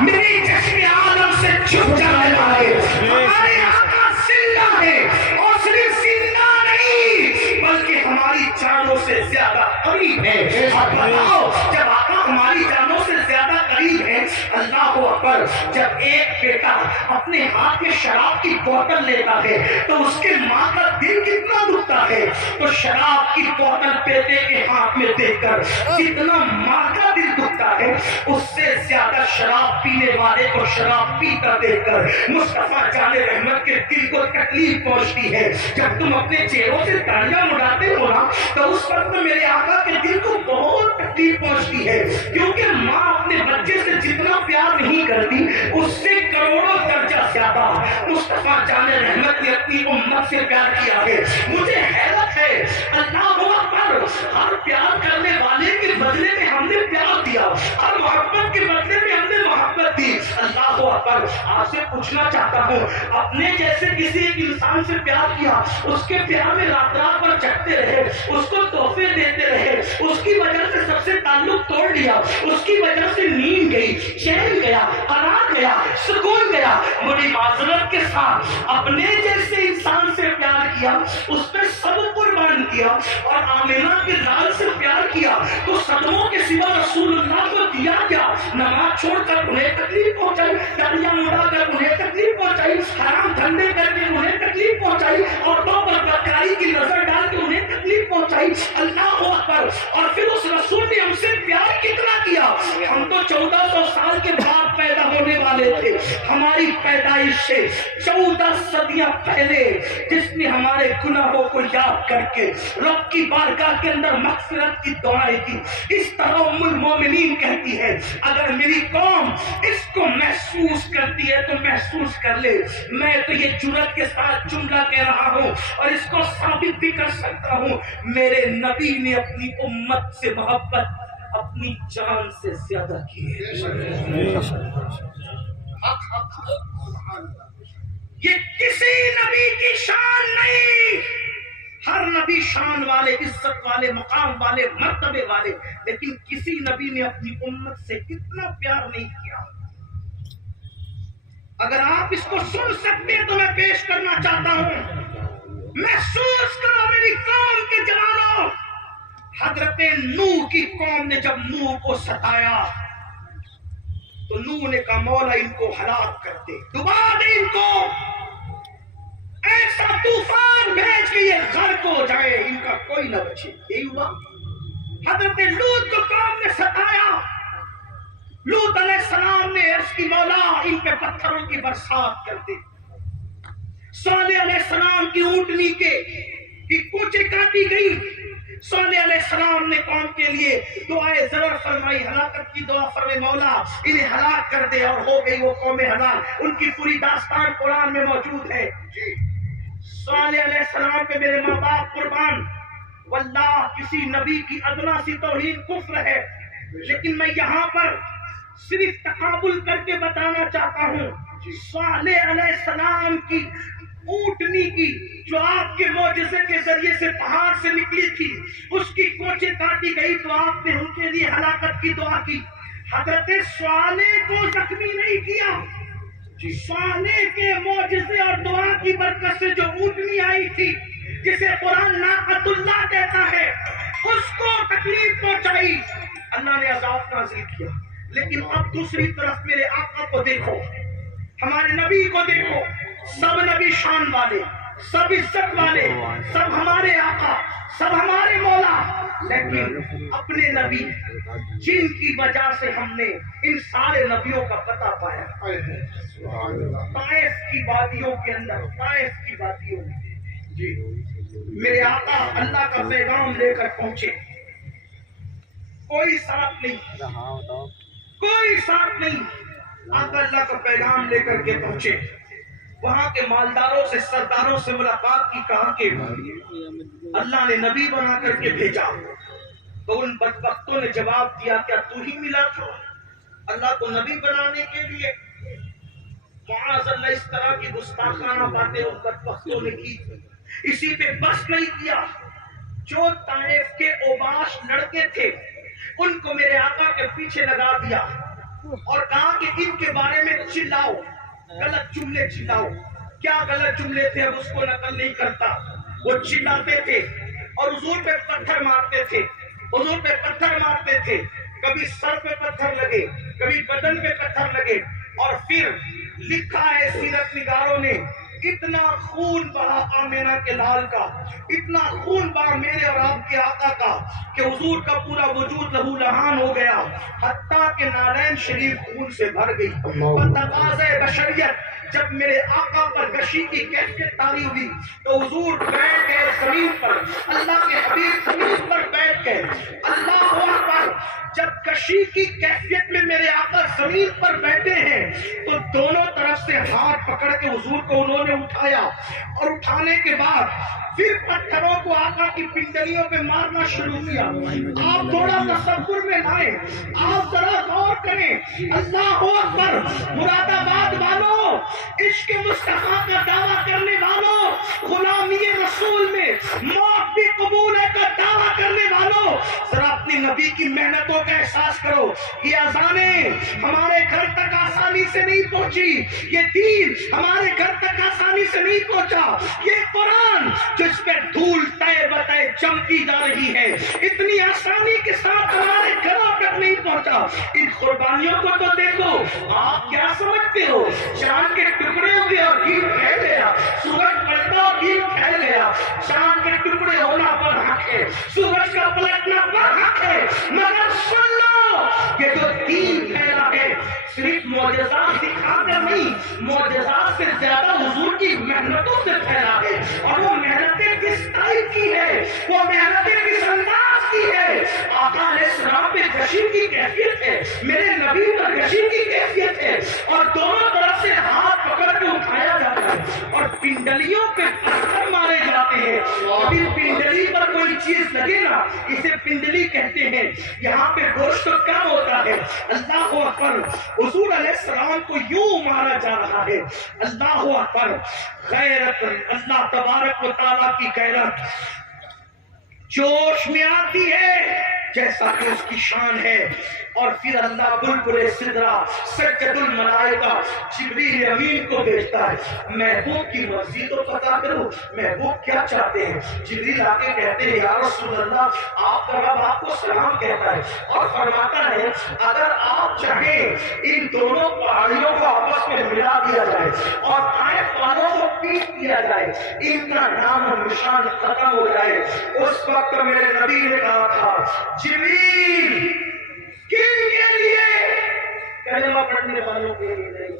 میری چشم عالم سے چھپ جانے والے ہمارے آقا زندہ ہے، اور صرف زندہ نہیں بلکہ ہماری جانوں سے زیادہ قریب ہے۔ اور بتاؤ جب آقا ہماری جانوں سے زیادہ قریب ہے، اللہ اکبر، جب ایک بیٹا اپنے ہاتھ میں شراب کی بوتل لیتا ہے تو اس کے ماں کا دل کتنا دکھتا ہے، تو شراب کی بوتل بیٹے کے ہاتھ میں دیکھ کر جتنا ماں کا دل دکھتا ہے اس سے زیادہ شراب پینے والے کو شراب پیتا دیکھ کر مصطفیٰ جان رحمت کے دل کو تکلیف پہنچتی ہے۔ جب تم اپنے چہروں سے داڑیاں مڑاتے ہو نا تو اس وقت میرے آقا کے دل کو بہت تکلیف پہنچتی ہے، کیونکہ ماں اپنے بچے مصطفیٰ جان رحمت نے اپنی امت سے پیار کیا ہے. مجھے حیرت ہے, اللہ اکبر, ہر پیار کرنے والے کے بدلے میں ہم نے پیار دیا, ہر محبت کے بدلے میں ہم نے محبت دی. اللہ اکبر. آپ سے پوچھنا چاہتا ہوں, اپنے جیسے کسی ایک انسان سے پیار کیا, اس کے پیار میں رات رات پر جگتے رہے, اس کو تحفے دیتے رہے, اس کی وجہ سے سب سے تعلق توڑ لیا, اس کی وجہ سے نیند گئی, چین گیا, آرام گیا, سکون گیا. بڑی معذرت کے ساتھ اپنے جیسے انسان سے پیار کیا, اس پہ سب قربان کیا, اور آمینہ کے لال سے پیار کیا تو صدموں کے سوا رسول اللہ کو دیا کیا؟ نماز چھوڑ کر انہیں تکلیف پہنچائی, گالیاں اڑا کر انہیں تکلیف پہنچائی, حرام دھندے کر کے انہیں تکلیف پہنچائی, عورتوں پر بدکاری کی نظر ڈال کے انہیں تکلیف پہنچائی. اللہ اکبر. اور پھر اس رسول نے ہم سے پیار کتنا کیا. ہم تو 1400 سال کے بعد پیدا ہونے والے تھے, ہماری پیدائش سے 14 صدیاں پہلے جس نے ہمارے گناہوں کو یاد کر کے رب کی بارگاہ کے اندر مغفرت کی دعائیں کی. اس طرح ام المومنین کہتی ہے, اگر میری قوم اس کو محسوس کرتی ہے تو محسوس کر لے. میں تو یہ جرأت کے ساتھ جملہ کہہ رہا ہوں اور اس کو ثابت بھی کر سکتا ہوں, میرے نبی نے اپنی امت سے محبت اپنی جان سے زیادہ کی ہے. یہ کسی نبی کی شان نہیں. ہر نبی شان والے, عزت والے, مقام والے, مرتبے والے, لیکن کسی نبی نے اپنی امت سے اتنا پیار نہیں کیا. اگر آپ اس کو سن سکتے ہیں تو میں پیش کرنا چاہتا ہوں. محسوس کرو میری قوم کے جوانوں, حضرت نوح کی قوم نے جب نوح کو ستایا تو نوح نے کہا مولا ان کو ہلاک کر دے, ڈبا دے ان کو, ایسا طوفان بھیج کے یہ غرق ہو جائے, ان کا کوئی نہ بچے. یہی ہوا. حضرت لوط کو قوم نے ستایا, لوط علیہ السلام نے عرض کی مولا ان پہ پتھروں کی برسات کر دی. صالح علیہ السلام کی اونٹنی کی کوچے کاٹی گئی. صالح علیہ السلام نے قوم کے لیے دعائے ضرر فرمائی, ہلاکت کی دعا فرمائی, مولا انہیں ہلاک کر دے, اور ہو گئی وہ قوم ہلاک. ان کی پوری داستان قرآن میں موجود ہے. صالح علیہ السلام پہ میرے ماں باپ قربان, واللہ کسی نبی کی ادنا سی توہین کفر ہے, لیکن میں یہاں پر صرف تقابل کر کے بتانا چاہتا ہوں. صالح علیہ السلام کی اونٹنی کی جو آپ کے معجزے کے ذریعے سے پہاڑ سے نکلی تھی, اس کی کوچے کاٹی گئی تو آپ نے ان کے لیے ہلاکت کی دعا کی. حضرت صالح کو زخمی نہیں کیا, صالح کے معجزے اور دعا کی برکت سے جو اونٹنی آئی تھی جسے قرآن ناقۃ اللہ کہتا ہے, اس کو تکلیف پہنچائی, اللہ نے عذاب نازل کیا. لیکن اب دوسری طرف میرے آقا کو دیکھو, ہمارے نبی کو دیکھو. سب نبی شان والے, سب عزت والے, سب ہمارے آقا, سب ہمارے مولا, لیکن اپنے نبی جن کی وجہ سے ہم نے ان سارے نبیوں کا پتہ پایا, طائف کی وادیوں کے اندر, طائف کی وادیوں میں میرے آقا اللہ کا پیغام لے کر پہنچے. کوئی ساتھ نہیں, کوئی ساتھ نہیں, آقا اللہ کا پیغام لے کر کے پہنچے. وہاں کے مالداروں سے, سرداروں سے ملاقات کی, کہا کہ اللہ نے نبی بنا کر کے بھیجا. تو ان بدبختوں نے جواب دیا, کیا تو ہی ملا تھا اللہ کو نبی بنانے کے لیے؟ معاذ اللہ, اس طرح کی گستاخانہ باتیں ان بدبختوں نے کی. اسی پہ بس نہیں کیا, جو طائف کے اوباش لڑکے تھے ان کو میرے آقا کے پیچھے لگا دیا اور کہا کہ ان کے بارے میں چلاؤ, غلط جملے چلاؤ. کیا غلط جملے تھے اب اس کو نقل نہیں کرتا. وہ چلاتے تھے اور حضور پہ پتھر مارتے تھے, حضور پہ پتھر مارتے تھے. کبھی سر پہ پتھر لگے, کبھی بدن پہ پتھر لگے, اور پھر لکھا ہے سیرت نگاروں نے, اتنا خون بہا آمینہ کے لال کا, اتنا خون بہا میرے اور آپ کے آقا کا کہ حضور کا پورا وجود لہو لہان ہو گیا, حتیٰ کہ نالین شریف خون سے بھر گئی. تقاضۂ بشریت جب میرے آقا پر غشی کی کیفیت طاری ہوئی تو حضور بیٹھ گئے زمین پر, اللہ کے حبیب زمین پر بیٹھ گئے. اللہ اکبر. جب غشی کی کیفیت میں میرے آقا زمین پر بیٹھے ہیں تو دونوں طرف سے ہاتھ پکڑ کے حضور کو انہوں نے اٹھایا، اور اٹھانے کے بعد پھر پتھروں کو آقا کی پنڈلیوں پہ مارنا شروع کیا۔ آپ تھوڑا تصور میں لائیں، آپ ذرا غور کریں۔ اللہ اکبر! مراد آباد والوں، عشق مصطفیٰ کا دعویٰ کرنے والوں، غلامی رسول میں موت بھی قبول ہے کا دعویٰ کرنے والوں، ذرا اپنی نبی کی محنتوں کا احساس کرو۔ یہ اذانیں ہمارے گھر تک آسانی سے نہیں پہنچی، یہ دین ہمارے گھر تک آسانی سے نہیں پہنچا، یہ قرآن جس پہ دھول تہ بتہ جمتی جا رہی ہے اتنی آسانی کے ساتھ ہمارے گھروں تک نہیں پہنچا۔ ان قربانیوں کو تو دیکھو، آپ کیا سمجھتے ہو؟ چاند کے ٹکڑے ہوئے اور دین پھیل گیا، سورج پلٹا اور دین پھیل گیا۔ چاند کے ٹکڑے ہونا پر حق ہے، سورج کا پلٹنا پر حق ہے، مگر سن لو کہ جو دین پھیلا ہے صرف معجزات دکھا کر نہیں، معجزات سے زیادہ حضور کی محنتوں سے پھیلا ہے۔ اور وہ محنتیں کس ٹائپ کی ہے، وہ محنتیں کس انداز کی ہے؟ آقا علیہ السلام پہ جشن کی کیفیت ہے، میرے نبی پر جشن کی کیفیت ہے، اور دونوں طرف سے ہاتھ پکڑ کے اٹھایا جاتا ہے اور پنڈلیوں پہ پتھر مارے جاتے ہیں۔ اور پھر پنڈلی پر کوئی چیز لگے نا، اسے پنڈلی کہتے ہیں۔ یہاں پہ گوشت کم ہوتا ہے۔ اللہ اکبر! حضور علیہ السلام کو یوں مارا جا رہا ہے۔ اللہ اکبر! غیرت، اللہ تبارک و تعالیٰ کی غیرت جوش میں آتی ہے جیسا کہ اس کی شان ہے۔ اور پھر اللہ بلبل سدرا سجد الملائکہ جبریل امین کو بھیجتا ہے، محبوب کی مرضی تو پتا کرو، محبوب کیا چاہتے ہیں۔ جبریل آ کے کہتے ہیں یا رسول اللہ، آپ کا رب آپ کو سلام کہتا ہے، اور فرماتا ہے اگر آپ چاہیں ان دونوں پہاڑیوں کو آپس میں ملا دیا جائے اور طائف والوں کو پیٹ دیا جائے، ان کا نام و نشان ختم ہو جائے۔ اس وقت میرے نبی نے کہا تھا جبریل کن کے لیے؟ کلمہ پڑھنے والوں کے لیے نہیں،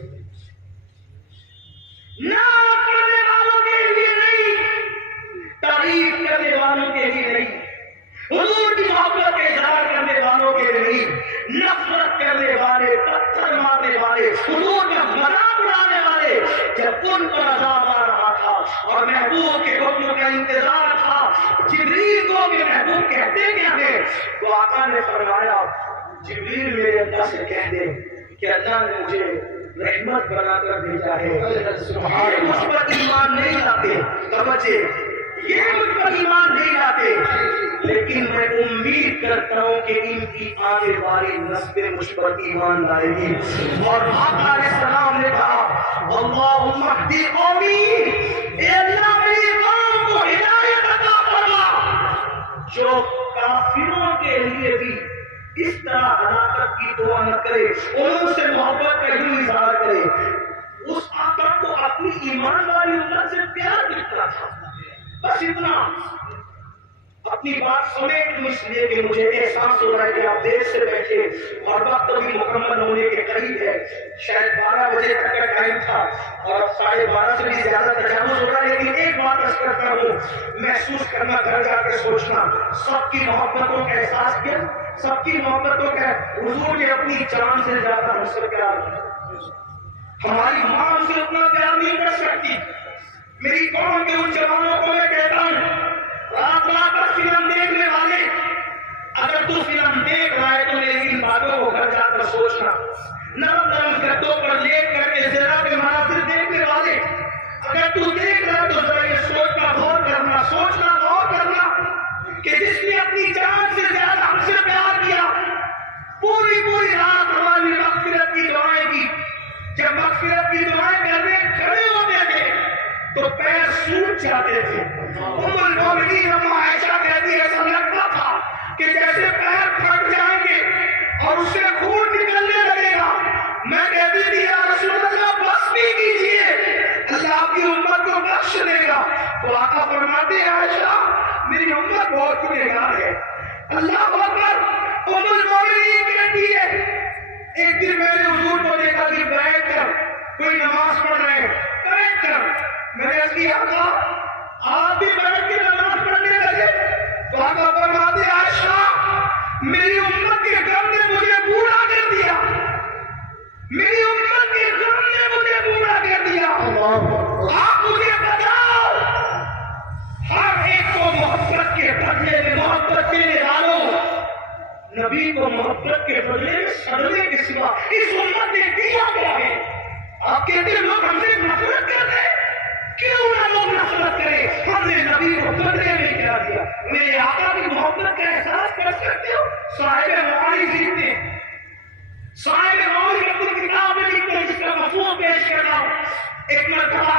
نہ پڑھنے والوں کے لیے نہیں، تعریف کرنے والوں کے لیے نہیں، حضور کی محبت کا اظہار کرنے والوں کے لیے نہیں، نفرت کرنے والے، پتھر مارنے والے، حضور کا مذاق اڑانے والے۔ جب ان پر عذاب آ رہا تھا اور محبوب کے حکم کا انتظار تھا، جبریل کو کہ محبوب کہتے کیا ہے، تو آقا نے فرمایا جبریل میرے اللہ سے کہہ دے کہ اللہ نے مجھے رحمت بنا کر بھیجا ہے، یہ مجھ پر ایمان نہیں لاتے، توجہ، یہ مجھ پر ایمان نہیں لاتے، لیکن میں امید کرتا ہوں کہ ان کی آنے والی نسلیں مجھ پر ایمان لائے گی۔ اور آقا علیہ السلام نے کہا اللہم اہدی قومی، اے اللہ میری قوم کو ہدایت عطا فرما، جو کافروں کے لیے بھی اس طرح ہلاکت کی دعا نہ کرے، انہوں سے محبت کا یوں اظہار کرے۔ اس آقا کو اپنی ایمان والی امت سے پیار دکھتا تھا، بس اتنا۔ اپنی بات سمیٹ لوں اس لیے کہ مجھے احساس ہو رہا ہے کہ آپ دیر سے بیٹھے اور وقت ابھی مکمل ہونے کے قریب ہے، شاید 12 بجے تک کا ٹائم تھا اور اب 12:30 سے بھی زیادہ تجاوز ہو رہا ہے، لیکن ایک بات عرض کرتا ہوں، محسوس کرنا، گھر جا کے سوچنا، سب کی محبتوں کا احساس کیا، سب کی محبتوں کا۔ حضور نے اپنی جان سے زیادہ ہم سے پیار کیا، ہماری ماں ہم سے اتنا پیار نہیں کر سکتی۔ میری قوم کے ان جوانوں کو میں کہتا ہوں، رات رات پر فلم دیکھنے والے، اگر تو فلم دیکھ رہا ہے تو میری ان باتوں کو گھر جا کر سوچنا۔ نرم نرم گدوں پر لیٹ کر کے زیرہ کے مناظر دیکھنے والے، اگر تو دیکھ رہا ہے تو ذرا یہ سوچنا، غور کرنا، سوچنا، غور کرنا کہ جس نے اپنی جان سے زیادہ ہم سے پیار کیا، پوری پوری رات ہماری مغفرت کی دعائیں کی، جب مغفرت کی دعائیں کرنے کھڑے ہوتے تھے تو پیر سوٹ جاتے تھے۔ ام المومنین اما عائشہ کہتی ہے ایسا لگتا تھا کہ جیسے پیر پھٹ جائیں گے اور اس سے خون نکلنے لگے گا۔ میں کہتی تھی یا رسول اللہ بس بھی کیجیے، اللہ آپ کی امت کو بخش دے گا۔ تو آقا فرماتے ہیں عائشہ میری امت بہت گنہگار ہے۔ اللہ اکبر! ام المومنین کہتی ہے ایک دن میں نے حضور کو دیکھا کہ بیٹھ کر کوئی نماز پڑھ رہے ہیں، بیٹھ کر میں نے اس کی آقا آپ بھی بیٹھ کے نماز پڑھنے لگے؟ تو آقا فرماتے ہیں عائشہ میری امت کے غم نے مجھے بوڑھا کر دیا، آپ کہتے ہیں لوگ ہم سے نفرت کر رہے ہیں، کیوں نہ لوگ نفرت کریں؟ ہم نے نبی کو بدلے میں کیا دیا؟ میرے آقا کی محبت کا احساس کر سکتے ہو؟ صاحب معارف لکھتے ہیں، صاحب معارف اپنی کتاب میں لکھتے ہیں، جس کا مفہوم پیش کر رہا ہوں. ایک مرتبہ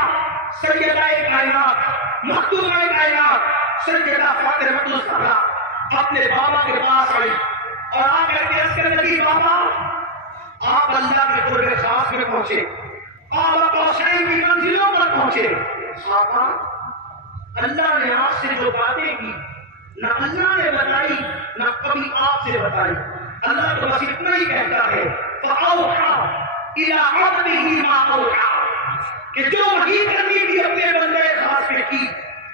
سیدہ کائنات مخدومہ کائنات سیدہ فاطمہ الزہرا اپنے بابا کے پاس آئی اور آ کر کے اس کے نبی بابا آپ اللہ کے قرب خاص میں پہنچے، آپ قوسین کی منزلوں پر پہنچے. صحابہ اللہ نے آپ سے جو باتیں کی نہ اللہ نے بتائی نہ کبھی آپ سے بتائی. اللہ تو بس اتنا ہی کہتا ہے فَأَوْحَىٰ إِلَىٰ عَبْدِهِ مَا أَوْحَىٰ کہ جو وحی کرنی تھی اپنے بندے خاص پہ کی،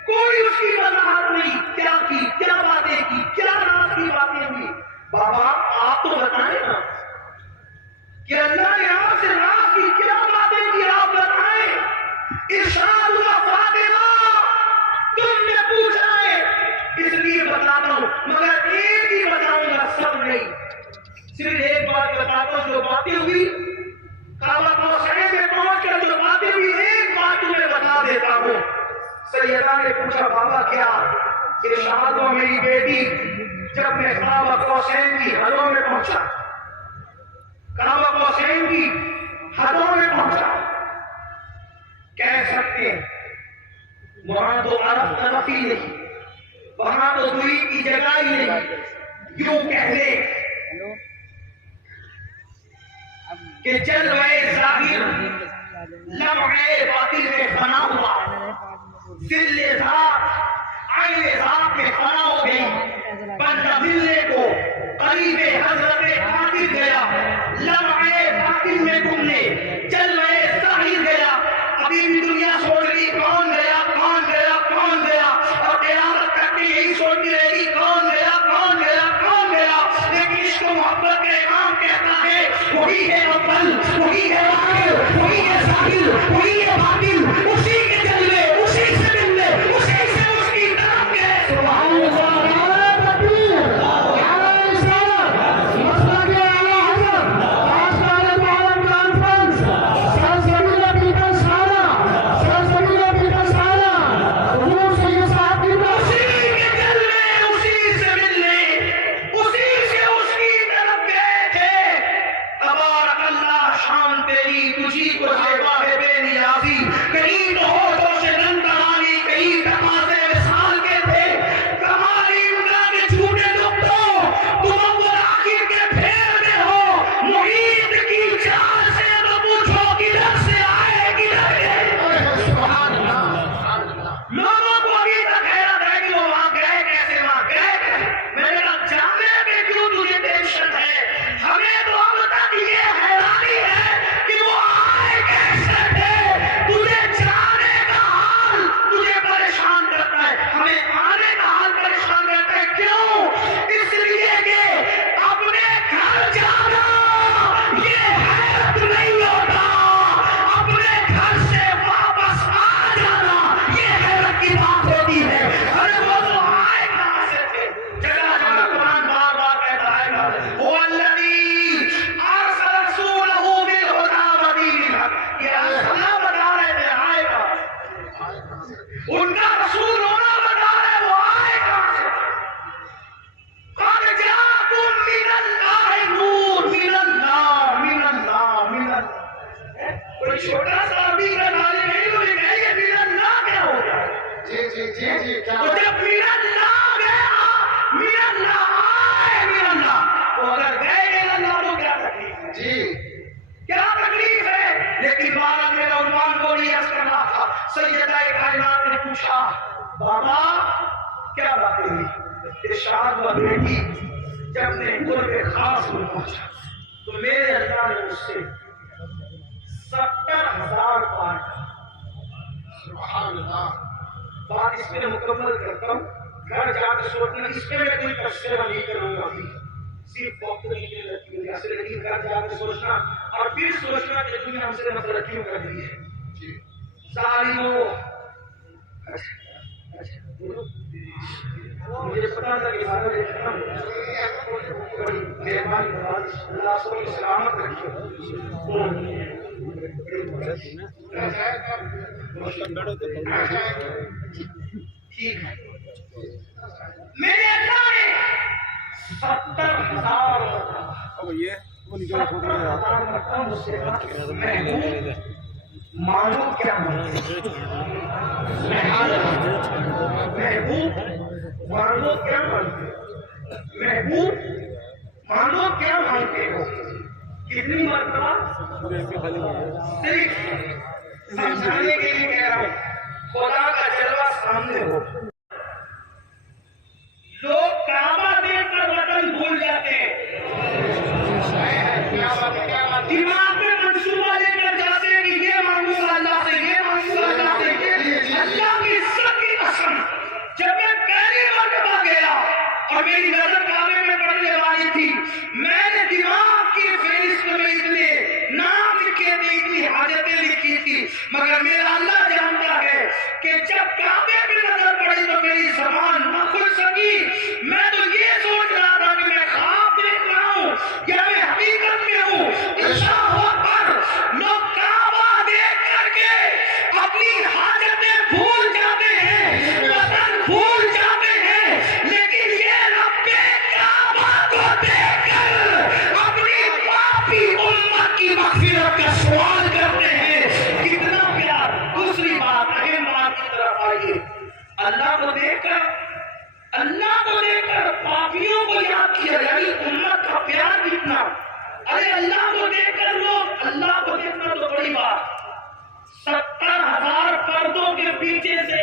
کوئی اس کی وضاحت نہیں کیا کی، کیا باتیں کی، کیا راز کی باتیں ہوئی. بابا آپ تو بتائیں نا کہ اللہ نے آپ سے راز کی کیا باتیں کی، آپ بتائیں. ارشاد ہوا فاطمہ تم نے پوچھا ہے اس لیے بتاتا ہوں، مگر ایک ہی بتاؤں گا، سب نہیں. صرف ایک بات بتاتا ہوں، جو باتیں ہوئی کعبہ قوسین میں پہنچ کر جو باتیں ہوئی، ایک بات تمہیں بتا دیتا ہوں. سیدہ نے پوچھا بابا کیا؟ ارشاد ہوا میری بیٹی جب میں کعبہ قوسین کی حدوں میں پہنچا، کعبہ قوسین کی حدوں میں پہنچا، کہہ سکتے ہیں وہاں تو عرب طرف ہی نہیں، وہاں تو دوری کی جگہ ہی نہیں، یوں کہہ دے کہ جلوے ظاہر لمحے باطل میں فنا ہوا، ذل ذات عین ذات میں فنا ہو گئی. بندہ ملنے کو قریب حضرت قاتل گیا، لمحے باطل میں تم نے جلوے ظاہر گیا. ابھی بھی دنیا سوچ رہی کون گیا کون گیا کون گیا، اور قیامت تک کے یہی سوچتی رہے گی کون گیا کون گیا کون گیا. لیکن عشق و محبت کا امام کہتا ہے وہی ہے اول، وہی ہے آخر، وہی ہے ظاہر، وہی ہے باطن، اسی کے جلوے، اسی سے ملنے، اسی سے اس کی طرف گئے. سبحان اللہ. بابا کیا بات ہوئی؟ ارشاد ہوا بیٹی جب میں قرب خاص میں پہنچا تو میرے اللہ نے مجھ سے 70,000 پار کہا. سبحان اللہ. بات اس میں مکمل کرتا ہوں، گھر جا کے سوچنا، اس میں کوئی تذکرہ نہیں کروں گا ابھی، صرف وقت نہیں لگتی ہے ایسے، لیکن گھر جا کے سوچنا اور پھر سوچنا کہ تم نے ہم سے نفرت کیوں کر دی ہے. ظالموں، مجھے پتا تھا کہ بڑی مہربانی نواز اللہ کو سلامت رکھے. ٹھیک ہے. میرے اللہ نے 70,000 مانگو کیا مانگو محبوب مانگو کیا مانگتے محبوب مانگو کیا مانگتے ہو. کتنی مرتبہ صرف سمجھانے کے لیے کہہ رہا ہوں, خدا کا جلوہ سامنے ہو. لوگ کعبہ دیکھ کر وطن بھول جاتے ہیں, دماغ میں منصوبہ لے کر جاتے ہیں کہ یہ مانگوں گا اللہ سے, یہ مانگوں گا اللہ سے. اللہ کی عزت کی قسم, جب میں پہلی مرتبہ گیا اور میری نظر کعبے میں پڑنے والی تھی, میں نے دماغ کی فہرست میں اتنے نام لکھے تھے, اتنی حاجتیں لکھی تھی, مگر میرا اللہ جانتا ہے کہ جب کعبے میں نظر پڑی تو میری زبان نہ کھل سکی. میں تو یہ سوچ رہا تھا کہ میں خواب دیکھ رہا ہوں یا میں حقیقت میں ہوں. اللہ اکبر, لوگ کعبہ دیکھ کر کے اپنی حاجتیں بھول جاتے ہیں, وطن بھول جاتے ہیں, لیکن یہ رب کعبہ کو دیکھ کر اپنی پاپی امت کی مغفرت کا سوال کرتے ہیں. کتنا پیار. دوسری بات, اہم بات کی طرف آئیے. اللہ کو دیکھ کر پاپیوں کو یاد کیا, یعنی امت کا پیار کتنا. ارے اللہ کو دیکھ کر لوگ, اللہ کو دیکھنا تو بڑی بات, 70,000 پردوں کے پیچھے سے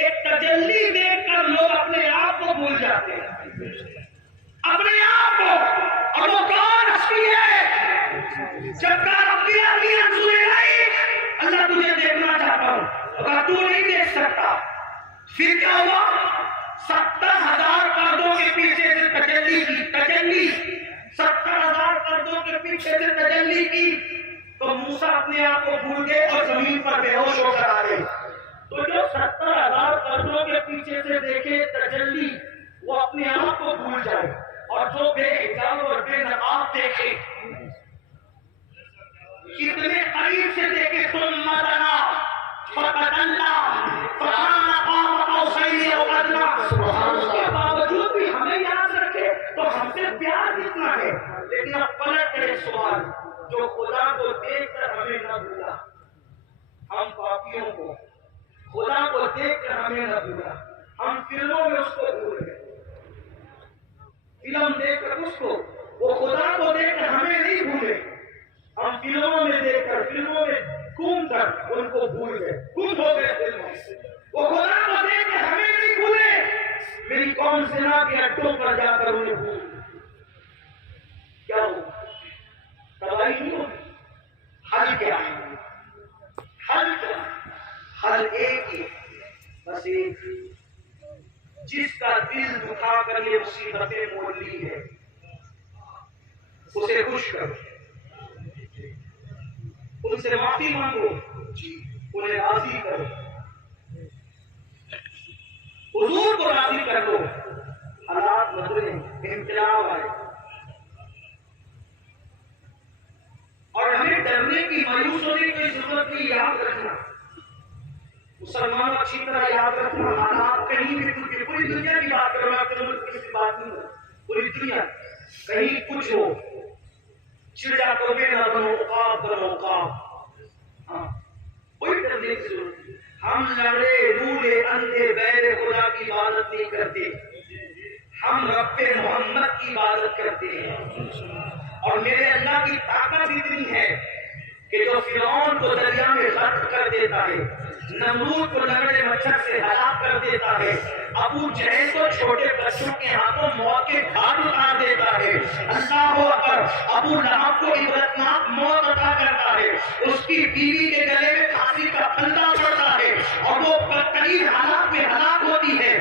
ایک تجلی دیکھ کر لوگ اپنے آپ کو بھول جاتے ہیں, اپنے آپ کو. اور وہ کون ہستی ہے جب کہا ربی ارنی انظر الیک, اللہ تجھے دیکھنا چاہتا ہوں, کہا تو نہیں دیکھ سکتا. پھر کیا ہوا, 70,000 پردوں کے پیچھے سے تجلی کی, 70,000 پردوں کے پیچھے سے تجلی کی, تو موسیٰ اپنے آپ کو بھول گئے اور زمین پر بے ہوش ہو کر آ گئے. تو جو 70,000 پردوں کے پیچھے سے دیکھے تجلی, وہ اپنے آپ کو بھول جائے, اور جو بے حجاب اور بے نقاب دیکھے, کتنے قریب سے دیکھے, ثم دنا فتدلی فکان قاب قوسین او ادنی. اس کے باوجود بھی ہمیں یاد رکھے تو ہم سے پیار کتنا ہے. لیکن اب پلٹ ہے سوال, جو خدا کو دیکھ کر ہمیں نہ بھولا, ہم پاپیوں کو خدا کو دیکھ کر ہمیں نہ بھولا, ہم فلموں میں اس کو بھول گئے. فلم دیکھ کر اس کو, وہ خدا کو دیکھ کر ہمیں نہیں بھولے, ہم فلموں میں دیکھ کر, فلموں میں گم کر ان کو بھول گئے, گم ہو گئے فلموں سے. وہ خدا کو دیکھ کر ہمیں نہیں بھولے, میری قوم زنا کے اڈوں پر جا کر انہیں بھول. کیا ہو تباہی نہیں ہوگی. حل کیا ہے, حل کیا, حل ایک ہی, بس ایک, جس کا دل دکھا کر یہ مصیبتیں مول لی ہے اسے خوش کرو, ان سے معافی مانگو, انہیں راضی کرو, حضور کو راضی کر دو. حالات بدلیں, انقلاب آئے, اور ہمیں ڈرنے کی, مایوس ہونے کی ضرورت نہیں. یاد رکھنا مسلمان, اچھی طرح یاد رکھنا, حالات کہیں بھی کچھ, پوری دنیا کی بات کرو, آپ کے ملک کی بات نہیں ہے, پوری دنیا کہیں کچھ ہو, چڑیا کو بے نہ بنو, عقاب بنو عقاب. ہاں, کوئی ڈرنے کی ضرورت نہیں. ہم لڑے لوڑے اندھے بہرے خدا کی عبادت نہیں کرتے, ہم رب محمد کی عبادت کرتے ہیں. اور میرے اللہ کی طاقت اتنی ہے کہ جو فرعون کو دریا میں غرق کر دیتا ہے, نمرود کو لگڑے مچھر سے ہلاک کر دیتا ہے, ابو جہل کو چھوٹے بچوں کے ہاتھوں موت کے گھاٹ اتار دیتا ہے, اللہ اکبر, ابو لہب کو عبرتناک موت عطا کرتا ہے, اس کی بیوی کے گلے میں پھانسی کا پھندا پڑتا ہے اور وہ بدترین حالات میں ہلاک ہوتی ہے.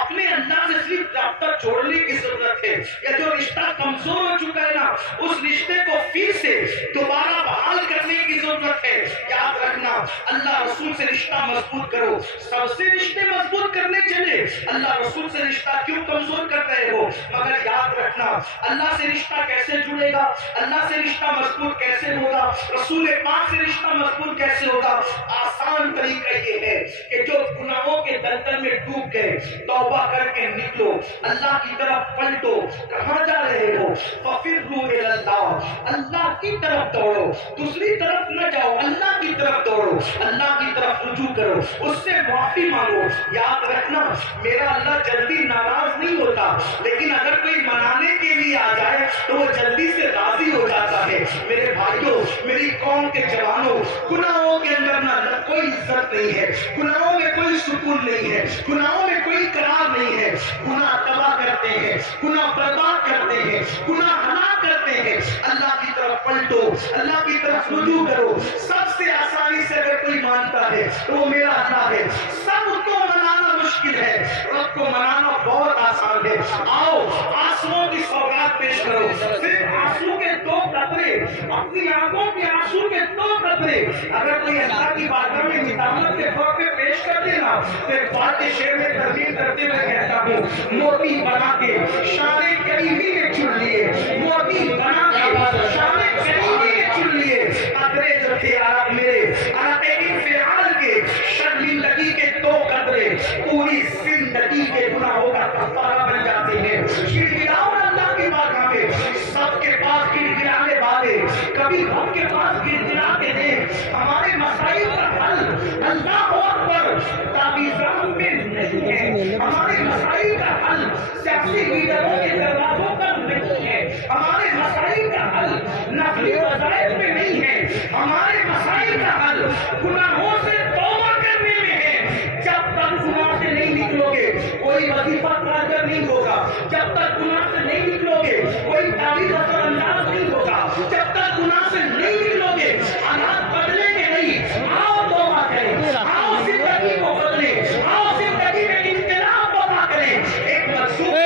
اپنے اللہ سے صرف رابطہ جوڑنے کی ضرورت ہے. یا جو رشتہ کمزور ہو چکا ہے نا, اس رشتے کو پھر سے دوبارہ بحال کرنے کی ضرورت ہے. یاد رکھنا, اللہ رسول سے رشتہ مضبوط کرو. سب سے رشتے مضبوط کرنے چلے, اللہ رسول سے رشتہ کیوں کمزور کر رہے ہو؟ مگر یاد رکھنا, اللہ سے رشتہ کیسے جڑے گا, اللہ سے رشتہ مضبوط کیسے ہوگا, رسول پاک سے رشتہ مضبوط کیسے ہوگا؟ آسان طریقہ یہ ہے کہ جو گناہوں کے دلدل میں ڈوب گئے, توبہ کر کے نکلو, اللہ کی طرف پلٹو. کہاں جا رہے ہو؟ فَفِرُّوا إِلَى اللَّهِ, اللہ کی طرف دوڑو, دوسری طرف نہ جاؤ, اللہ کی طرف دوڑو, اللہ کی طرف رجوع کرو, اس سے معافی مانگو. یاد رکھنا, میرا اللہ جلدی ناراض نہیں ہوتا, لیکن اگر کوئی منانے کے لیے آ جائے تو وہ جلدی سے راضی ہو جاتا ہے. میرے بھائیوں, میری قوم کے جوانوں, گناہوں کے اندر نہ کوئی عزت نہیں ہے, گناہوں میں کوئی سکون نہیں ہے, گناہوں میں کوئی قرار نہیں ہے. گناہ تباہ کرتے ہیں, گناہ برباد کرتے ہیں, گناہ ہلاک کرتے ہیں. اللہ کی طرف پلٹو, اللہ کی طرف رجوع کرو. سب سے آسانی سے اگر کوئی مانتا ہے تو وہ میرا اللہ ہے. سب کو منانا مشکل ہے, رب کو منانا بہت آسان ہے. آؤ آنسوؤں کی سوغات پیش کرو, صرف آنسو کے 2 قطرے, اپنی آنکھوں کے آنسو کے 2 قطرے اگر کوئی اللہ کی بارگاہ میں مداحت کے طور پہ پیش کر دینا, پھر بات کے شعر میں ترمیم کرتے ہوئے کہتا ہوں, موتی بنا کے شان کریمی میں چن لیے, موتی بنا کے شان کریمی میں چن لیے. قطرے جو تھے عرب میرے, عرب انفعال کے, شرمندگی کے 2 قطرے پوری زندگی کے گناہوں کا کفارہ بن جاتے ہیں. گڑگڑاؤ اللہ کی بارگاہ میں, سب کے پاس گڑگڑانے والے کبھی ہم کے پاس گڑگڑا کے دیں. ہمارے مسائل کا حل اللہ اکبر تعویذات میں نہیں ہے, ہمارے مسائل کا حل سیاسی لیڈروں کے دروازوں پر نہیں ہے, ہمارے مسائل کا حل نفلی وظائف میں نہیں ہے, ہمارے مسائل کا حل گناہوں سے توبہ کرنے میں ہے. جب تک گناہ سے نہیں نکلو گے کوئی وظیفہ کارگر نہیں ہوگا, جب تک گناہ سے نہیں نکلو گے کوئی تعویذ اثر انداز نہیں ہوگا, جب تک گناہ سے نہیں نکلو گے حالات بدلیں گے نہیں. آؤ توبہ کریں, آؤ زندگی کو بدلیں, آؤ زندگی میں انقلاب برپا کریں. ایک منصوبہ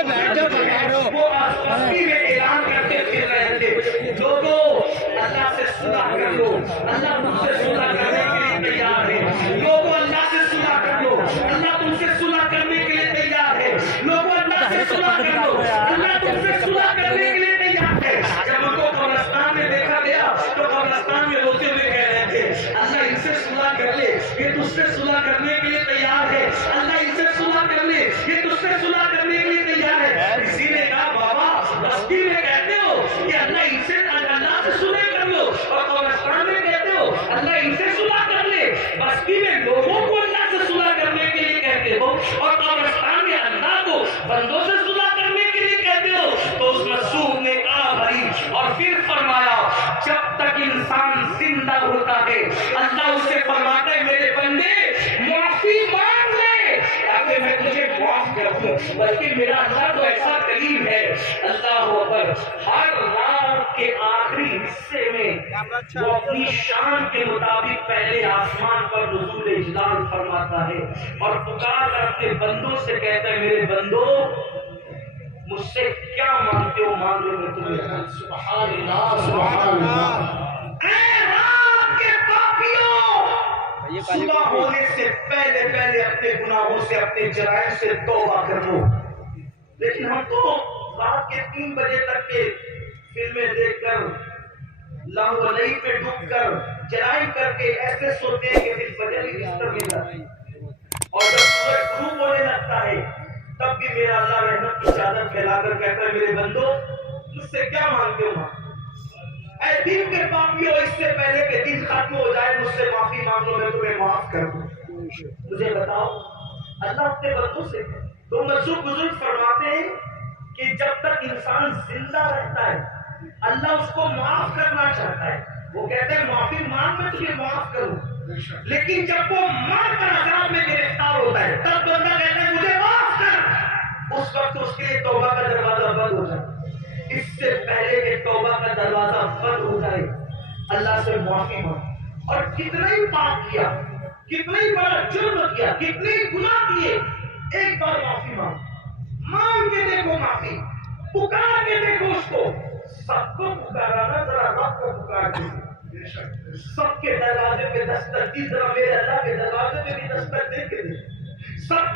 وہ آسمانی میں اعلان کرتے پھر رہے تھے, لوگوں اللہ سے صلح کر لو, اللہ تم سے صلح کرنے کے لیے تیار ہے. لوگوں اللہ سے صلح کر لو, اللہ تم سے صلح کرنے کے لیے تیار ہے. لوگوں اللہ سے صلح کر لو, اللہ تم سے صلح کرنے کے لیے تیار ہے. جب ان کو قبرستان میں دیکھا گیا تو قبرستان میں روتے ہوئے کہہ رہے تھے, اللہ ان سے صلح کر لے, یہ تجھ سے صلح کرنے کے لیے تیار ہے. اللہ ان سے صلح کر لے, یہ تجھ سے صلح کرنے کے لیے تیار ہے. کسی نے کہا بابا بستی میں کہتے ہو کہ اللہ ان سے اللہ سے صلح کر لو, اور قبرستان میں کہتے ہو اللہ ان سے صلح کر لے. بستی میں لوگوں کو اللہ سے صلح کرنے کے لیے کہتے ہو اور قبرستان میں اللہ کو بندوں سے صلح کرنے کے لیے کہتے ہو. تو اس مسعود نے کہا بھائی, اور پھر فرمایا جب تک انسان زندہ ہوتا ہے اللہ اس سے فرماتا ہے میرے بندے معافی مانگ لے تاکہ میں تجھے معاف کر دوں. بلکہ میرا اللہ تو ایسا کریم ہے, اللہ اکبر, ہر رات کے آخری حصے میں وہ اپنی شان کے مطابق پہلے آسمان پر نزول اجلال فرماتا ہے اور پکار کر اپنے بندوں سے کہتا ہے میرے بندو مجھ سے کیا مانگتے ہو مانگ لو, میں تمہیں. سبحان اللہ, سبحان اللہ. اے رات کے پاپیوں, صبح ہونے سے پہلے پہلے اپنے گناہوں سے, اپنے جرائم سے توبہ کر لو. لیکن ہم تو رات کے 3 بجے تک کے فلمیں دیکھ کر, لاہو علیہ پہ ڈوب کر, جرائم کر کے ایسے سوتے ہیں کہ پھر فجر ہی ڈسٹرب نہیں جاتی, اور جب سورج غروب ہونے لگتا ہے تب بھی میرا اللہ رحمت کی چادر پھیلا کر کہتا ہے میرے بندو مجھ سے کیا مانگتے ہو مانگ. اے دن کے پاپیوں, اس سے پہلے کہ دن ختم ہو جائے مجھ سے معافی مانگو, میں تمہیں معاف کر دوں. مجھے بتاؤ اللہ اپنے بندوں سے تو مسعود بزرگ فرماتے ہیں کہ جب تک انسان زندہ رہتا ہے اللہ اس کو معاف کرنا چاہتا ہے. وہ کہتے ہیں معافی مانگ میں تجھے معاف کروں, لیکن جب وہ مار کر عذاب میں گرفتار ہوتا ہے تب بندہ کہتا ہے مجھے معاف کر. اس وقت اس کے لیے توبہ کا دروازہ بند ہو جائے. اس سے پہلے کہ توبہ کا دروازہ بند ہو جائے اللہ سے معافی مانگ. اور کتنا ہی پاپ کیا, کتنا ہی بڑا جرم کیا, کتنے ہی گناہ کیے, ایک بار معافی مانگ کے دیکھو معافی, پکار کے دیکھو اس کو. سب کو پکارانا ذرا رب کو پکار کے, سب کے دروازے پہ دستک دی، ذرا میرے اللہ کے دروازے پہ بھی دستک دے کے دے. سب